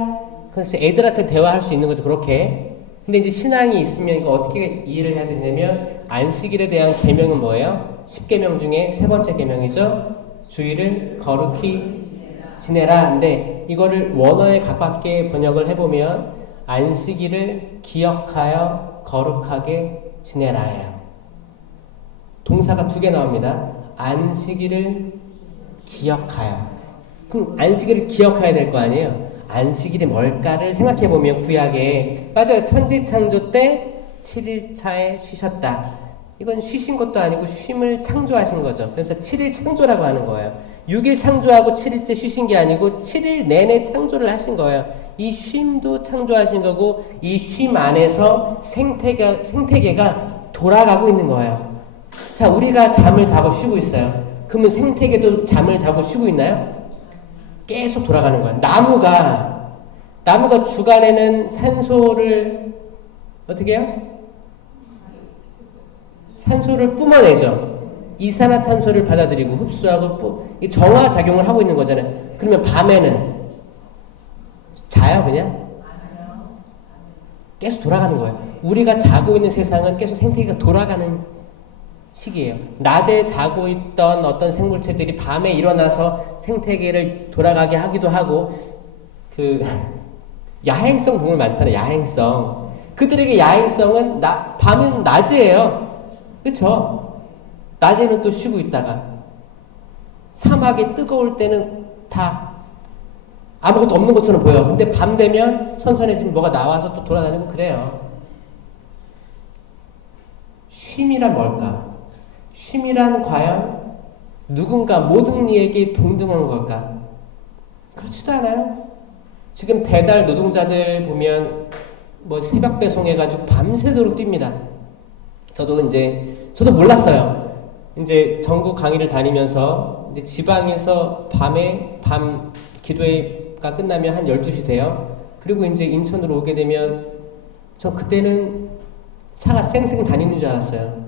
그래서 애들한테 대화할 수 있는 거죠. 그렇게. 근데 이제 신앙이 있으면 이거 어떻게 이해를 해야 되냐면 안식일에 대한 계명은 뭐예요? 10계명 중에 세 번째 계명이죠. 주일을 거룩히 지내라. 근데 이거를 원어에 가깝게 번역을 해보면 안식일을 기억하여 거룩하게 지내라예요. 동사가 2개 나옵니다. 안식일을 기억하여. 그럼 안식일을 기억해야 될 거 아니에요? 안식일이 뭘까를 생각해보면 구약에 맞아요. 천지창조 때 7일차에 쉬셨다. 이건 쉬신 것도 아니고 쉼을 창조하신 거죠. 그래서 7일 창조라고 하는 거예요. 6일 창조하고 7일째 쉬신 게 아니고 7일 내내 창조를 하신 거예요. 이 쉼도 창조하신 거고 이 쉼 안에서 생태계가 돌아가고 있는 거예요. 자, 우리가 잠을 자고 쉬고 있어요. 그러면 생태계도 잠을 자고 쉬고 있나요? 계속 돌아가는 거예요. 나무가 주간에는 산소를 어떻게 해요? 산소를 뿜어내죠. 이산화탄소를 받아들이고 흡수하고 정화작용을 하고 있는 거잖아요. 그러면 밤에는 자요 그냥? 계속 돌아가는 거예요. 우리가 자고 있는 세상은 계속 생태계가 돌아가는 시기예요. 낮에 자고 있던 어떤 생물체들이 밤에 일어나서 생태계를 돌아가게 하기도 하고 야행성 동물 많잖아요. 야행성. 그들에게 야행성은 밤은 낮이에요. 그쵸? 낮에는 또 쉬고 있다가 사막이 뜨거울 때는 다 아무것도 없는 것처럼 보여요. 근데 밤 되면 선선해지면 뭐가 나와서 또 돌아다니고 그래요. 쉼이란 뭘까? 쉼이란 과연 누군가 모든 이에게 동등한 걸까? 그렇지도 않아요. 지금 배달 노동자들 보면 뭐 새벽 배송해가지고 밤새도록 뜁니다. 저도 몰랐어요. 이제 전국 강의를 다니면서 이제 지방에서 밤 기도회가 끝나면 한 12시 돼요. 그리고 이제 인천으로 오게 되면 저 그때는 차가 쌩쌩 다니는 줄 알았어요.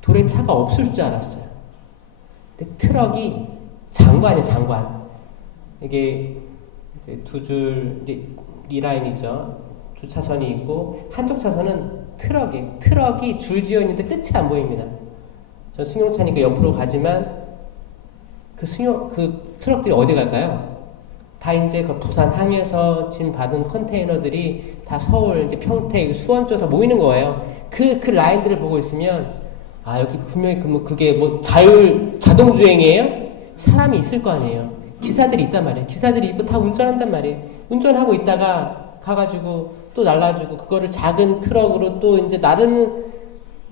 도로에 차가 없을 줄 알았어요. 근데 트럭이 장관이에요, 장관. 이게 이제 두 줄 리라인이죠. 두 차선이 있고 한쪽 차선은 트럭이 줄지어 있는데 끝이 안 보입니다. 저 승용차니까 옆으로 가지만 그 트럭들이 어디 갈까요? 다 이제 그 부산 항에서 짐 받은 컨테이너들이 다 서울, 이제 평택, 수원 쪽 다 모이는 거예요. 그 라인들을 보고 있으면 여기 분명히 그게 뭐 자동 주행이에요? 사람이 있을 거 아니에요. 기사들이 있단 말이에요. 기사들이 있고 다 운전한단 말이에요. 운전하고 있다가 가가지고 또 날라주고 그거를 작은 트럭으로 또 이제 나르는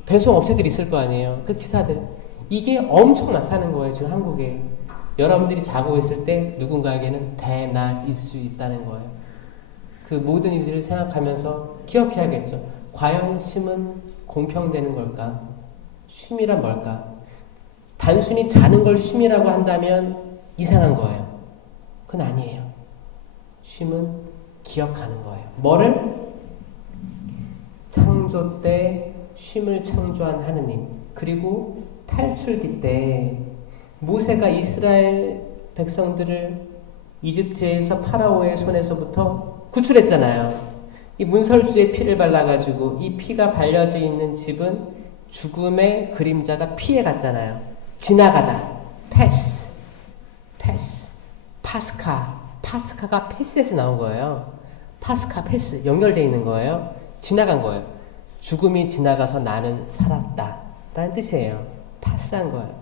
배송 업체들이 있을 거 아니에요. 그 기사들. 이게 엄청 많다는 거예요. 지금 한국에. 여러분들이 자고 있을 때 누군가에게는 대낮일 수 있다는 거예요. 그 모든 일들을 생각하면서 기억해야겠죠. 과연 쉼은 공평되는 걸까? 쉼이란 뭘까? 단순히 자는 걸 쉼이라고 한다면 이상한 거예요. 그건 아니에요. 쉼은 기억하는 거예요. 뭐를? 창조 때 쉼을 창조한 하느님. 그리고 탈출기 때 모세가 이스라엘 백성들을 이집트에서 파라오의 손에서부터 구출했잖아요. 이 문설주의 피를 발라가지고 이 피가 발려져 있는 집은 죽음의 그림자가 피해 갔잖아요. 지나가다. 패스. 파스카가 패스에서 나온 거예요. 파스카 패스 연결되어 있는 거예요. 지나간 거예요. 죽음이 지나가서 나는 살았다 라는 뜻이에요. 패스한 거예요.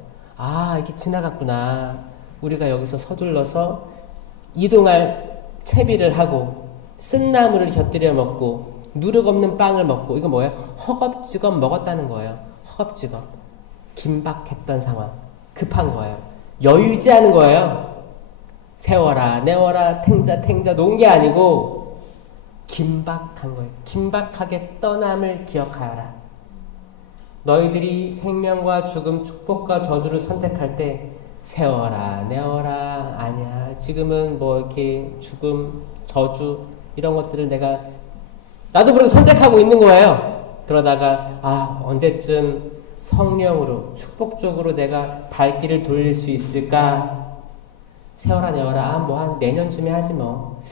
이게 지나갔구나. 우리가 여기서 서둘러서 이동할 채비를 하고 쓴나물을 곁들여 먹고 누룩 없는 빵을 먹고 이거 뭐예요? 허겁지겁 먹었다는 거예요. 허겁지겁. 긴박했던 상황. 급한 거예요. 여유있지 않은 거예요. 세워라 내워라 탱자 놓은 게 아니고 긴박한 거예요. 긴박하게 떠남을 기억하여라. 너희들이 생명과 죽음, 축복과 저주를 선택할 때 세워라 내워라 아니야. 지금은 뭐 이렇게 죽음, 저주 이런 것들을 나도 모르게 선택하고 있는 거예요. 그러다가 언제쯤 성령으로 축복적으로 내가 발길을 돌릴 수 있을까? 세월아 내월아 뭐 한 내년쯤에 하지 뭐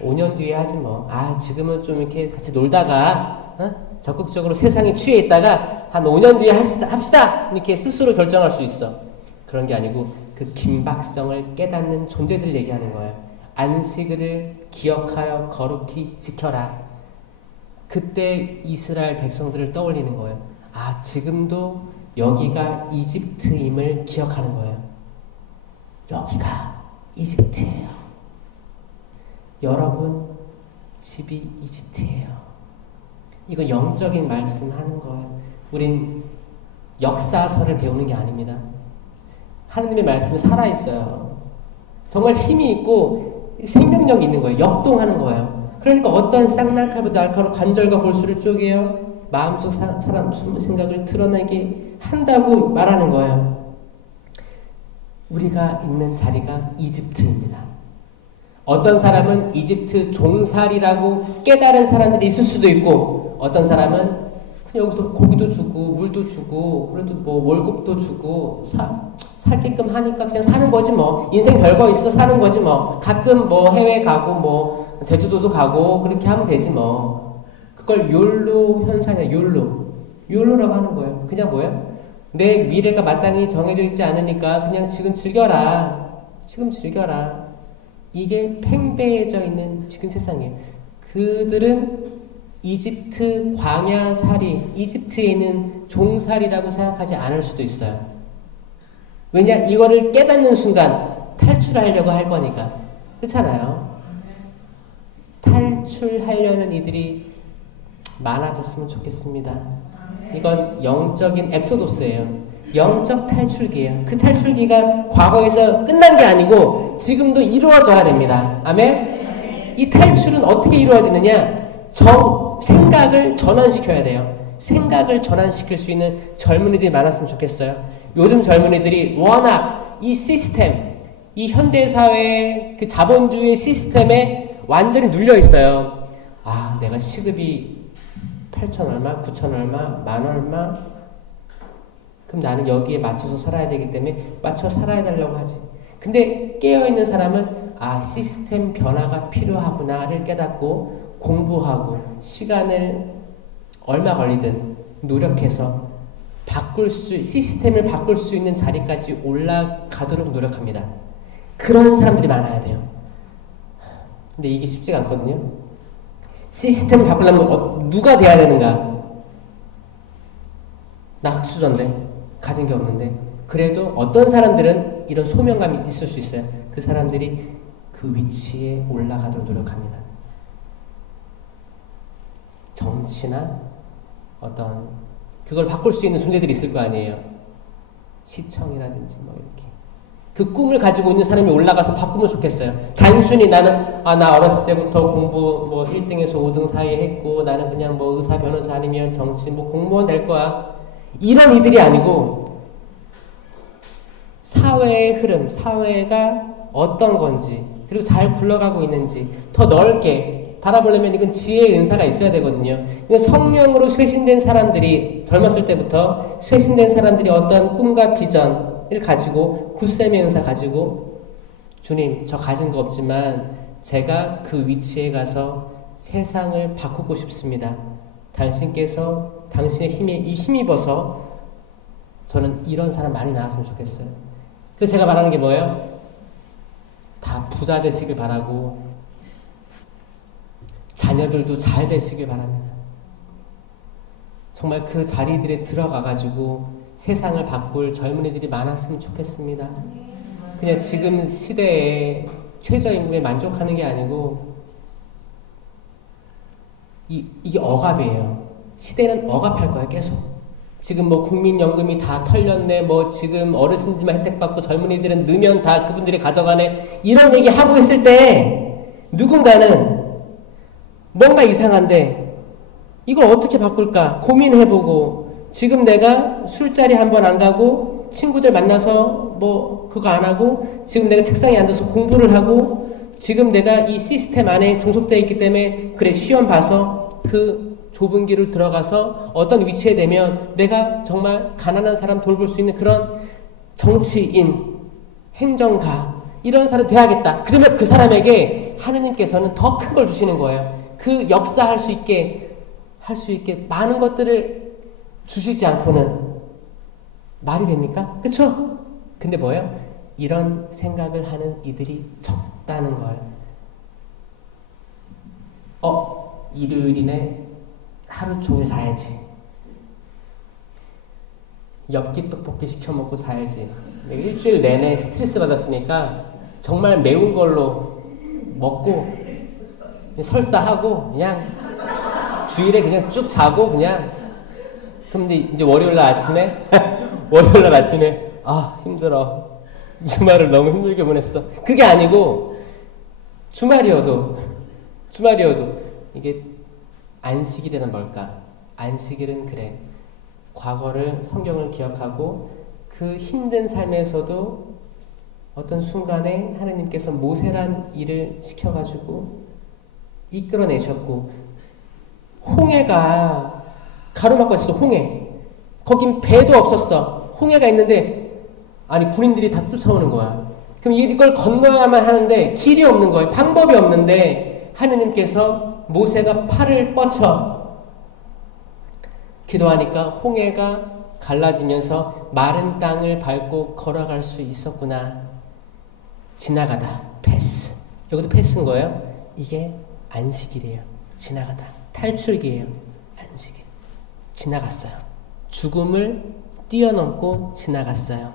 5년 뒤에 하지 뭐 지금은 좀 이렇게 같이 놀다가 적극적으로 세상에 취해 있다가 한 5년 뒤에 합시다 이렇게 스스로 결정할 수 있어. 그런 게 아니고 그 긴박성을 깨닫는 존재들 얘기하는 거예요. 안식일을 기억하여 거룩히 지켜라. 그때 이스라엘 백성들을 떠올리는 거예요. 지금도 여기가 이집트임을 기억하는 거예요. 여기가 이집트예요. 여러분 집이 이집트예요. 이거 영적인 말씀하는 거예요. 우린 역사서를 배우는 게 아닙니다. 하느님의 말씀이 살아있어요. 정말 힘이 있고 생명력이 있는 거예요. 역동하는 거예요. 그러니까 어떤 쌍날카보다 날카로 관절과 골수를 쪼개요. 마음속 사람 생각을 드러내게 한다고 말하는 거예요. 우리가 있는 자리가 이집트입니다. 어떤 사람은 이집트 종살이라고 깨달은 사람들이 있을 수도 있고, 어떤 사람은 그냥 여기서 고기도 주고 물도 주고 그래도 뭐 월급도 주고 살게끔 하니까 그냥 사는 거지 뭐. 인생 별거 있어 사는 거지 뭐. 가끔 뭐 해외 가고 뭐 제주도도 가고 그렇게 하면 되지 뭐. 그걸 욜로 현상이야. 욜로라고 하는 거예요. 그냥 뭐예요? 내 미래가 마땅히 정해져 있지 않으니까 그냥 지금 즐겨라. 지금 즐겨라. 이게 팽배해져 있는 지금 세상이에요. 그들은 이집트 광야살이, 이집트에 있는 종살이라고 생각하지 않을 수도 있어요. 왜냐? 이거를 깨닫는 순간 탈출하려고 할 거니까. 그렇잖아요. 탈출하려는 이들이 많아졌으면 좋겠습니다. 이건 영적인 엑소도스예요. 영적 탈출기예요. 그 탈출기가 과거에서 끝난 게 아니고 지금도 이루어져야 됩니다. 아멘? 이 탈출은 어떻게 이루어지느냐? 생각을 전환시켜야 돼요. 생각을 전환시킬 수 있는 젊은이들이 많았으면 좋겠어요. 요즘 젊은이들이 워낙 이 시스템, 이 현대사회의 그 자본주의 시스템에 완전히 눌려 있어요. 내가 시급이 8천 얼마, 9천 얼마, 만 얼마? 그럼 나는 여기에 맞춰서 살아야 되기 때문에 맞춰 살아야 되려고 하지. 근데 깨어있는 사람은 시스템 변화가 필요하구나를 깨닫고 공부하고 시간을 얼마 걸리든 노력해서 시스템을 바꿀 수 있는 자리까지 올라가도록 노력합니다. 그런 사람들이 많아야 돼요. 근데 이게 쉽지가 않거든요. 시스템을 바꾸려면 누가 돼야 되는가? 나 흑수저인데 가진 게 없는데. 그래도 어떤 사람들은 이런 소명감이 있을 수 있어요. 그 사람들이 그 위치에 올라가도록 노력합니다. 정치나 그걸 바꿀 수 있는 존재들이 있을 거 아니에요. 시청이라든지 뭐 이렇게. 그 꿈을 가지고 있는 사람이 올라가서 바꾸면 좋겠어요. 단순히 나는 나 어렸을 때부터 공부 뭐 1등에서 5등 사이에 했고 나는 그냥 뭐 의사, 변호사 아니면 정치 뭐 공무원 될 거야. 이런 이들이 아니고 사회의 흐름, 사회가 어떤 건지 그리고 잘 굴러가고 있는지 더 넓게 바라보려면 이건 지혜의 은사가 있어야 되거든요. 성령으로 쇄신된 사람들이 젊었을 때부터 쇄신된 사람들이 어떤 꿈과 비전을 가지고 굳셈의 은사 가지고 주님 저 가진 거 없지만 제가 그 위치에 가서 세상을 바꾸고 싶습니다. 당신께서 당신의 힘입어서 저는 이런 사람 많이 나왔으면 좋겠어요. 그래서 제가 말하는 게 뭐예요? 다 부자 되시길 바라고 자녀들도 잘 되시길 바랍니다. 정말 그 자리들에 들어가가지고 세상을 바꿀 젊은이들이 많았으면 좋겠습니다. 그냥 지금 시대에 최저임금에 만족하는 게 아니고 이게 억압이에요. 시대는 억압할 거예요. 계속. 지금 뭐 국민연금이 다 털렸네, 뭐 지금 어르신들만 혜택받고 젊은이들은 넣으면 다 그분들이 가져가네, 이런 얘기 하고 있을 때 누군가는 뭔가 이상한데 이걸 어떻게 바꿀까 고민해보고, 지금 내가 술자리 한번 안 가고 친구들 만나서 뭐 그거 안 하고 지금 내가 책상에 앉아서 공부를 하고 지금 내가 이 시스템 안에 종속되어 있기 때문에 그래 시험 봐서 그 좁은 길을 들어가서 어떤 위치에 되면 내가 정말 가난한 사람 돌볼 수 있는 그런 정치인, 행정가 이런 사람 돼야겠다. 그러면 그 사람에게 하느님께서는 더 큰 걸 주시는 거예요. 그 역사할 수 있게 많은 것들을 주시지 않고는 말이 됩니까? 그쵸? 근데 뭐예요? 이런 생각을 하는 이들이 적다는 거예요. 일요일이네. 하루 종일 자야지. 엽기 떡볶이 시켜 먹고 자야지. 일주일 내내 스트레스 받았으니까 정말 매운 걸로 먹고 설사하고 그냥 주일에 그냥 쭉 자고 그냥. 그럼 이제 월요일날 아침에 힘들어. 주말을 너무 힘들게 보냈어. 그게 아니고 주말이어도 이게 안식일이란 뭘까? 안식일은 그래. 과거를 성경을 기억하고 그 힘든 삶에서도 어떤 순간에 하나님께서 모세란 일을 시켜가지고 이끌어내셨고 홍해가 가로막고 있어. 홍해. 거긴 배도 없었어. 홍해가 있는데 아니 군인들이 다 쫓아오는 거야. 그럼 이걸 건너야만 하는데 길이 없는 거예요. 방법이 없는데 하느님께서 모세가 팔을 뻗쳐 기도하니까 홍해가 갈라지면서 마른 땅을 밟고 걸어갈 수 있었구나. 지나가다. 패스. 여기도 패스인 거예요. 이게 안식일이에요. 지나가다. 탈출기예요. 안식일. 지나갔어요. 죽음을 뛰어넘고 지나갔어요.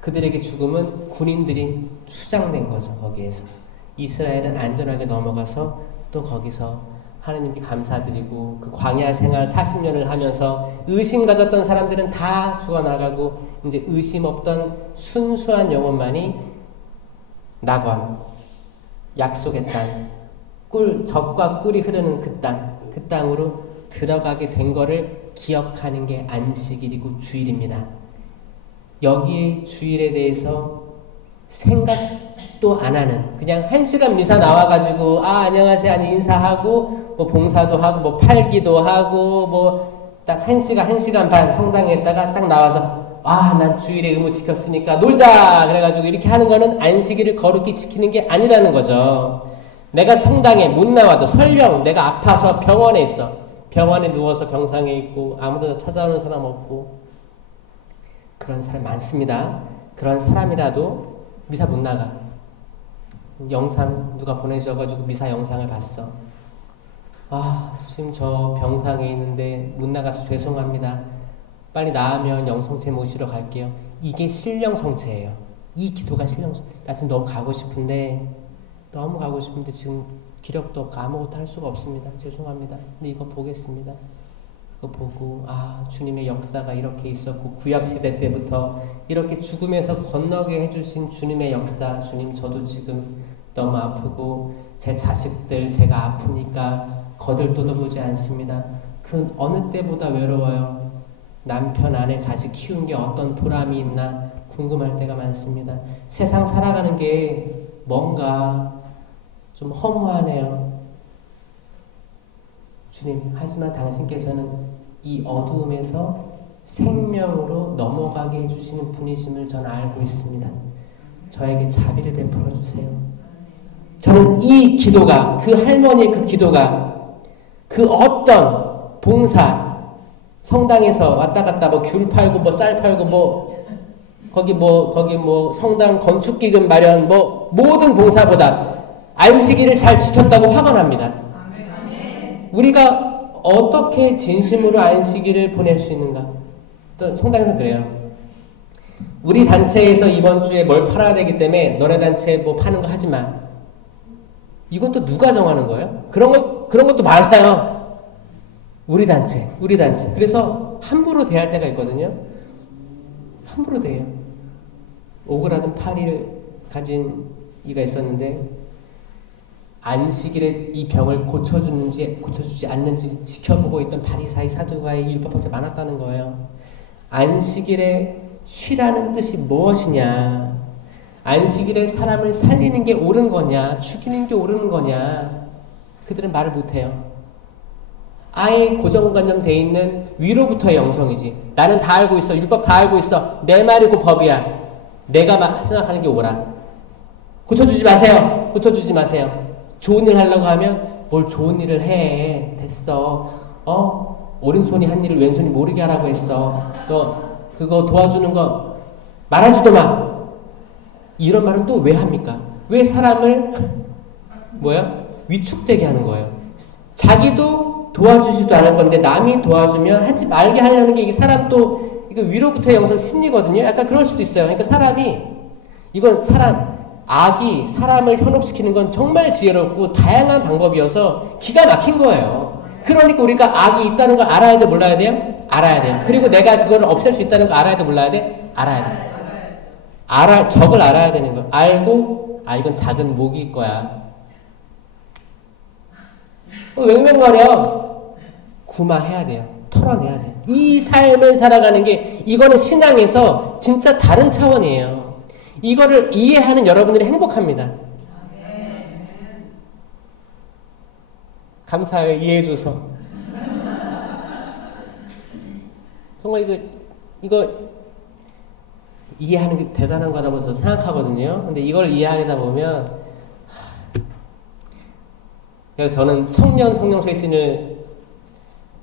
그들에게 죽음은 군인들이 수장된 거죠. 거기에서. 이스라엘은 안전하게 넘어가서 또 거기서 하나님께 감사드리고 그 광야 생활 40년을 하면서 의심 가졌던 사람들은 다 죽어나가고 이제 의심 없던 순수한 영혼만이 낙원, 약속의 땅, 젖과 꿀이 흐르는 그 땅으로 들어가게 된 거를 기억하는 게 안식일이고 주일입니다. 여기에 주일에 대해서 생각도 안 하는, 그냥 1시간 미사 나와가지고 안녕하세요 아니 인사하고 뭐 봉사도 하고 뭐 팔기도 하고 뭐 딱 1시간 반 성당에 있다가 딱 나와서 난 주일에 의무 지켰으니까 놀자 그래가지고 이렇게 하는 거는 안식일을 거룩히 지키는 게 아니라는 거죠. 내가 성당에 못 나와도 설령 내가 아파서 병원에 있어. 병원에 누워서 병상에 있고 아무도 찾아오는 사람 없고 그런 사람 많습니다. 그런 사람이라도 미사 못 나가. 영상 누가 보내줘가지고 미사 영상을 봤어. 지금 저 병상에 있는데 못 나가서 죄송합니다. 빨리 나으면 영성체 모시러 갈게요. 이게 신령성체예요. 이 기도가 신령성체. 나 지금 너무 가고 싶은데 지금 기력도 없고 아무것도 할 수가 없습니다. 죄송합니다. 근데 이거 보겠습니다. 그거 보고 주님의 역사가 이렇게 있었고 구약시대 때부터 이렇게 죽음에서 건너게 해주신 주님의 역사. 주님 저도 지금 너무 아프고 제 자식들 제가 아프니까 거들떠도 않습니다. 그 어느 때보다 외로워요. 남편 아내 자식 키운 게 어떤 보람이 있나 궁금할 때가 많습니다. 세상 살아가는 게 뭔가 좀 허무하네요. 주님, 하지만 당신께서는 이 어두움에서 생명으로 넘어가게 해주시는 분이심을 저는 알고 있습니다. 저에게 자비를 베풀어 주세요. 저는 이 기도가, 그 할머니의 그 기도가 그 어떤 봉사, 성당에서 왔다 갔다 귤 팔고 쌀 팔고 거기 성당 건축기금 마련 모든 봉사보다 안식일을 잘 지켰다고 화가 납니다. 우리가 어떻게 진심으로 안식일을 보낼 수 있는가? 또 성당에서 그래요. 우리 단체에서 이번 주에 뭘 팔아야 되기 때문에 너네 단체 파는 거 하지 마. 이건 또 누가 정하는 거예요? 그런 것도 많아요. 우리 단체. 그래서 함부로 대할 때가 있거든요. 함부로 대해요. 오그라든 파리를 가진 이가 있었는데 안식일에 이 병을 고쳐주지 않는지 지켜보고 있던 바리사이 사두가의 율법학자 많았다는 거예요. 안식일에 쉬라는 뜻이 무엇이냐? 안식일에 사람을 살리는 게 옳은 거냐? 죽이는 게 옳은 거냐? 그들은 말을 못해요. 아예 고정관념 돼 있는 위로부터의 영성이지. 나는 다 알고 있어. 율법 다 알고 있어. 내 말이 그 법이야. 내가 생각하는 게 옳아. 고쳐주지 마세요. 고쳐주지 마세요. 좋은 일 하려고 하면 뭘 좋은 일을 해. 됐어. 오른손이 한 일을 왼손이 모르게 하라고 했어. 너 그거 도와주는 거 말하지도 마. 이런 말은 또 왜 합니까? 왜 사람을 위축되게 하는 거예요. 자기도 도와주지도 않을 건데 남이 도와주면 하지 말게 하려는 게 이게 사람 또 이거 위로부터의 영성 심리거든요. 약간 그럴 수도 있어요. 그러니까 악이 사람을 현혹시키는 건 정말 지혜롭고 다양한 방법이어서 기가 막힌 거예요. 그러니까 우리가 악이 있다는 걸 알아야 돼, 몰라야 돼요? 알아야 돼요. 그리고 내가 그걸 없앨 수 있다는 걸 알아야 돼, 몰라야 돼? 알아야 돼. 적을 알아야 되는 거예요. 알고, 이건 작은 모기일 거야. 맹맹거려. 구마해야 돼요. 털어내야 돼요. 이 삶을 살아가는 게, 이거는 신앙에서 진짜 다른 차원이에요. 이거를 이해하는 여러분들이 행복합니다. 감사해요. 이해해줘서. 정말 이거 이해하는 게 대단한 거라고 저는 생각하거든요. 근데 이걸 이해하다 보면 그래서 저는 청년 성령 쇄신을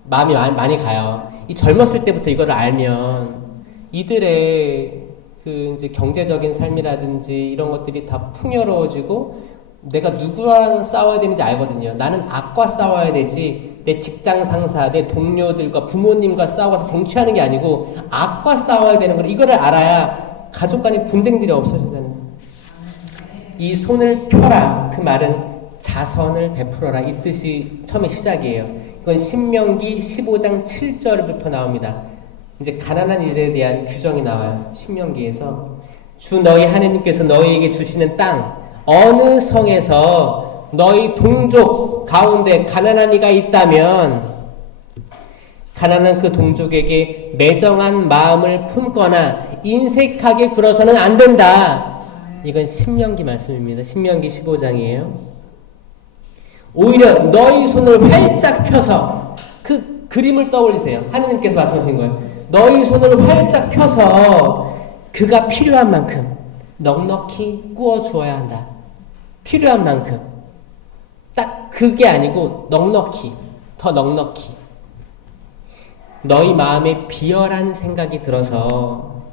마음이 많이 가요. 이 젊었을 때부터 이거를 알면 이들의 그 이제 경제적인 삶이라든지 이런 것들이 다 풍요로워지고 내가 누구랑 싸워야 되는지 알거든요. 나는 악과 싸워야 되지 내 직장 상사, 내 동료들과 부모님과 싸워서 쟁취하는 게 아니고 악과 싸워야 되는 걸 이거를 알아야 가족 간의 분쟁들이 없어진다는 거예요. 이 손을 펴라. 그 말은 자선을 베풀어라. 이 뜻이 처음에 시작이에요. 이건 신명기 15장 7절부터 나옵니다. 이제 가난한 일에 대한 규정이 나와요. 신명기에서 주 너희 하느님께서 너희에게 주시는 땅 어느 성에서 너희 동족 가운데 가난한 이가 있다면 가난한 그 동족에게 매정한 마음을 품거나 인색하게 굴어서는 안 된다. 이건 신명기 말씀입니다. 신명기 15장이에요. 오히려 너희 손을 활짝 펴서 그 그림을 떠올리세요. 하느님께서 말씀하신 거예요. 너희 손을 활짝 펴서 그가 필요한 만큼 넉넉히 구워 주어야 한다. 필요한 만큼. 딱 그게 아니고 넉넉히, 더 넉넉히. 너희 마음에 비열한 생각이 들어서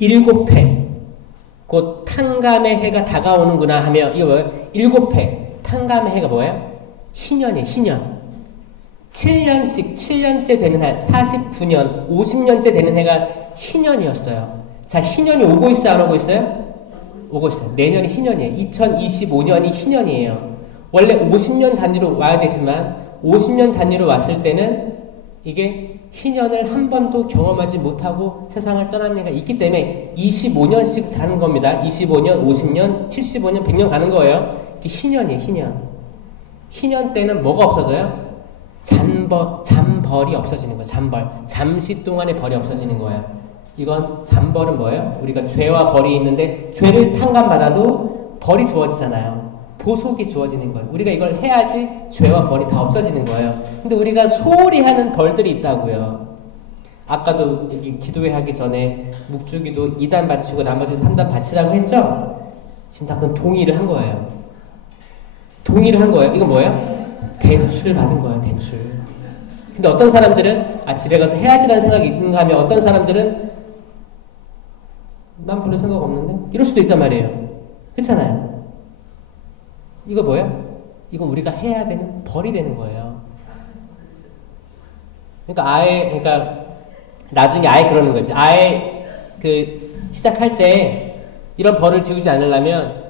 7해 곧 탕감의 해가 다가오는구나 하며 이거 뭐예요? 7해 탕감의 해가 뭐예요? 희년이에요. 희년. 7년째 되는 해, 49년, 50년째 되는 해가 희년이었어요. 자, 희년이 오고 있어요? 안 오고 있어요? 오고 있어요. 내년이 희년이에요. 2025년이 희년이에요. 원래 50년 단위로 와야 되지만 50년 단위로 왔을 때는 이게 희년을 한 번도 경험하지 못하고 세상을 떠난 애가 있기 때문에 25년씩 가는 겁니다. 25년, 50년, 75년, 100년 가는 거예요. 이게 희년이에요. 희년. 희년 때는 뭐가 없어져요? 잠벌이 없어지는 거예요. 잠벌. 잠시 동안의 벌이 없어지는 거예요. 이건 잠벌은 뭐예요? 우리가 죄와 벌이 있는데 죄를 탕감받아도 벌이 주어지잖아요. 보속이 주어지는 거예요. 우리가 이걸 해야지 죄와 벌이 다 없어지는 거예요. 근데 우리가 소홀히 하는 벌들이 있다고요. 아까도 기도회 하기 전에 묵주기도 2단 바치고 나머지 3단 바치라고 했죠? 지금 다 그건 동의를 한 거예요. 동의를 한 거예요. 이건 뭐예요? 대출 받은 거예요. 대출. 근데 어떤 사람들은 집에 가서 해야지라는 생각이 있는가 하면 어떤 사람들은 난 별로 생각 없는데? 이럴 수도 있단 말이에요. 그렇잖아요. 이거 뭐예요? 이거 우리가 해야 되는 벌이 되는 거예요. 그러니까 나중에 아예 그러는 거지. 아예 시작할 때 이런 벌을 지우지 않으려면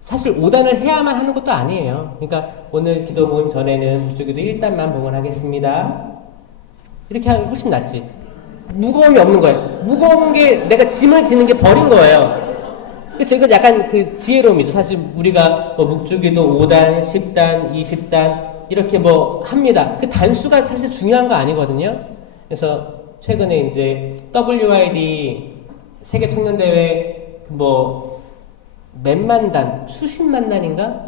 사실 5단을 해야만 하는 것도 아니에요. 그러니까 오늘 기도 모임 전에는 묵주기도 1단만 봉헌하겠습니다. 이렇게 하는 게 훨씬 낫지. 무거움이 없는 거예요. 무거운 게 내가 짐을 지는 게 벌인 거예요. 이거 약간 지혜로움이죠. 사실 우리가 묵주기도 5단, 10단, 20단 이렇게 합니다. 그 단수가 사실 중요한 거 아니거든요. 그래서 최근에 이제 WID 세계 청년대회 몇만 단, 수십만 단인가?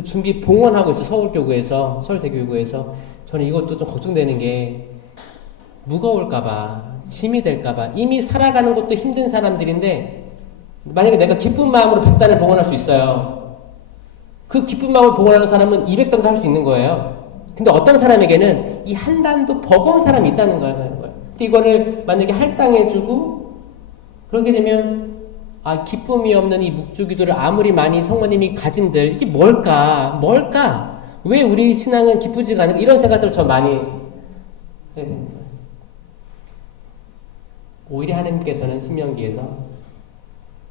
그 준비 봉헌하고 있어. 서울교구에서, 서울대교구에서. 저는 이것도 좀 걱정되는 게 무거울까봐, 짐이 될까봐. 이미 살아가는 것도 힘든 사람들인데 만약에 내가 기쁜 마음으로 100단을 봉헌할 수 있어요. 그 기쁜 마음을 봉헌하는 사람은 200단도 할 수 있는 거예요. 근데 어떤 사람에게는 이 한 단도 버거운 사람이 있다는 거예요. 근데 이거를 만약에 할당해주고 그렇게 되면 기쁨이 없는 이 묵주기도를 아무리 많이 성모님이 가진들 이게 뭘까? 왜 우리 신앙은 기쁘지가 않은가? 이런 생각들을 저 많이 해야 되는 거예요. 오히려 하나님께서는 신명기에서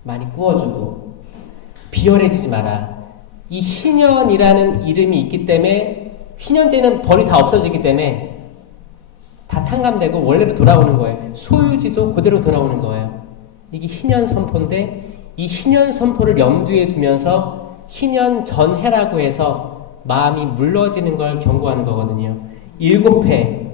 많이 구워주고 비열해지지 마라. 이 희년이라는 이름이 있기 때문에 희년 때는 벌이 다 없어지기 때문에 다 탕감되고 원래로 돌아오는 거예요. 소유지도 그대로 돌아오는 거예요. 이게 희년 선포인데 이 희년 선포를 염두에 두면서 희년 전해라고 해서 마음이 물러지는 걸 경고하는 거거든요. 7해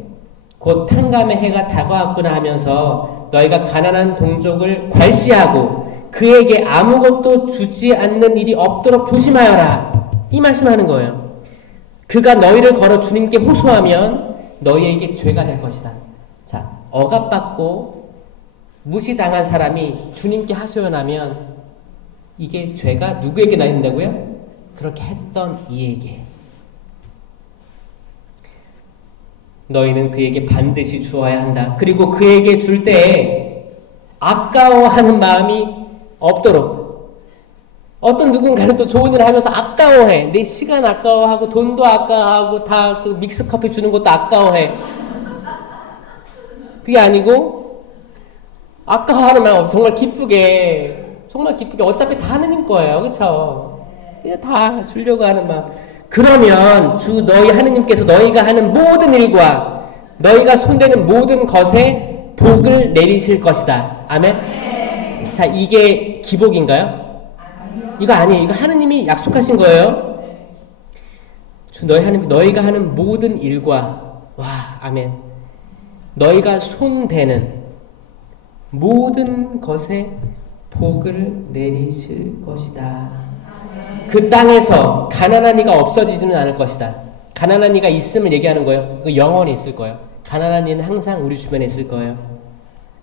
곧 탕감의 해가 다가왔구나 하면서 너희가 가난한 동족을 괄시하고 그에게 아무것도 주지 않는 일이 없도록 조심하여라. 이 말씀하는 거예요. 그가 너희를 걸어 주님께 호소하면 너희에게 죄가 될 것이다. 자, 억압받고 무시당한 사람이 주님께 하소연하면 이게 죄가 누구에게 나는다고요? 그렇게 했던 이에게. 너희는 그에게 반드시 주어야 한다. 그리고 그에게 줄 때에 아까워하는 마음이 없도록. 어떤 누군가는 또 좋은 일을 하면서 아까워해. 내 시간 아까워하고 돈도 아까워하고 다 그 믹스커피 주는 것도 아까워해. 그게 아니고 아까워하는 마음 없어. 정말 기쁘게 어차피 다 하느님 거예요. 그쵸? 그냥 다 주려고 하는 마음. 그러면 주 너희 하느님께서 너희가 하는 모든 일과 너희가 손대는 모든 것에 복을 내리실 것이다. 아멘? 자, 이게 기복인가요? 이거 아니에요. 이거 하느님이 약속하신 거예요. 주 너희 하느님, 너희가 하는 모든 일과, 아멘. 너희가 손대는 모든 것에 복을 내리실 것이다. 그 땅에서 가난한 이가 없어지지는 않을 것이다. 가난한 이가 있음을 얘기하는 거예요. 그 영원히 있을 거예요. 가난한 이는 항상 우리 주변에 있을 거예요.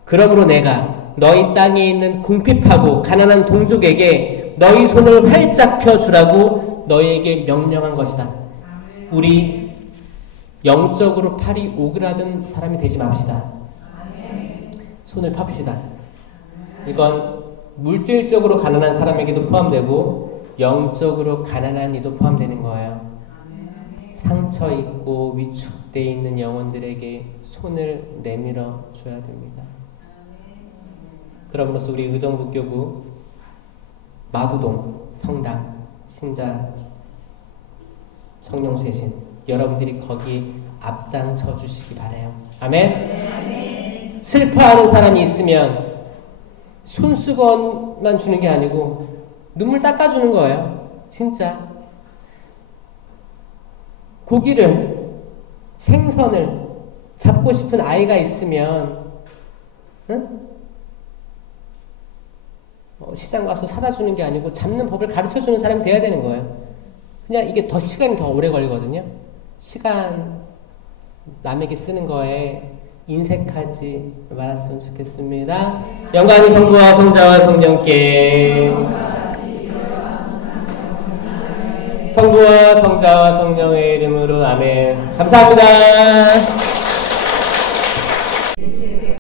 그러므로 내가 너희 땅에 있는 궁핍하고 가난한 동족에게 너희 손을 활짝 펴주라고 너희에게 명령한 것이다. 우리 영적으로 팔이 오그라든 사람이 되지 맙시다. 손을 팝시다. 이건 물질적으로 가난한 사람에게도 포함되고 영적으로 가난한 이도 포함되는 거예요. 상처 있고 위축되어 있는 영혼들에게 손을 내밀어 줘야 됩니다. 그럼으로써 우리 의정부교구 마두동 성당 신자 청룡세신 여러분들이 거기 앞장서 주시기 바라요. 아멘? 슬퍼하는 사람이 있으면 손수건만 주는 게 아니고 눈물 닦아주는 거예요. 진짜. 고기를, 생선을 잡고 싶은 아이가 있으면 시장 가서 사다 주는 게 아니고 잡는 법을 가르쳐주는 사람이 돼야 되는 거예요. 그냥 이게 시간이 더 오래 걸리거든요. 시간 남에게 쓰는 거에 인색하지 말았으면 좋겠습니다. 영광이 성부와 성자와 성령께, 성부와 성자와 성령의 이름으로 아멘. 감사합니다.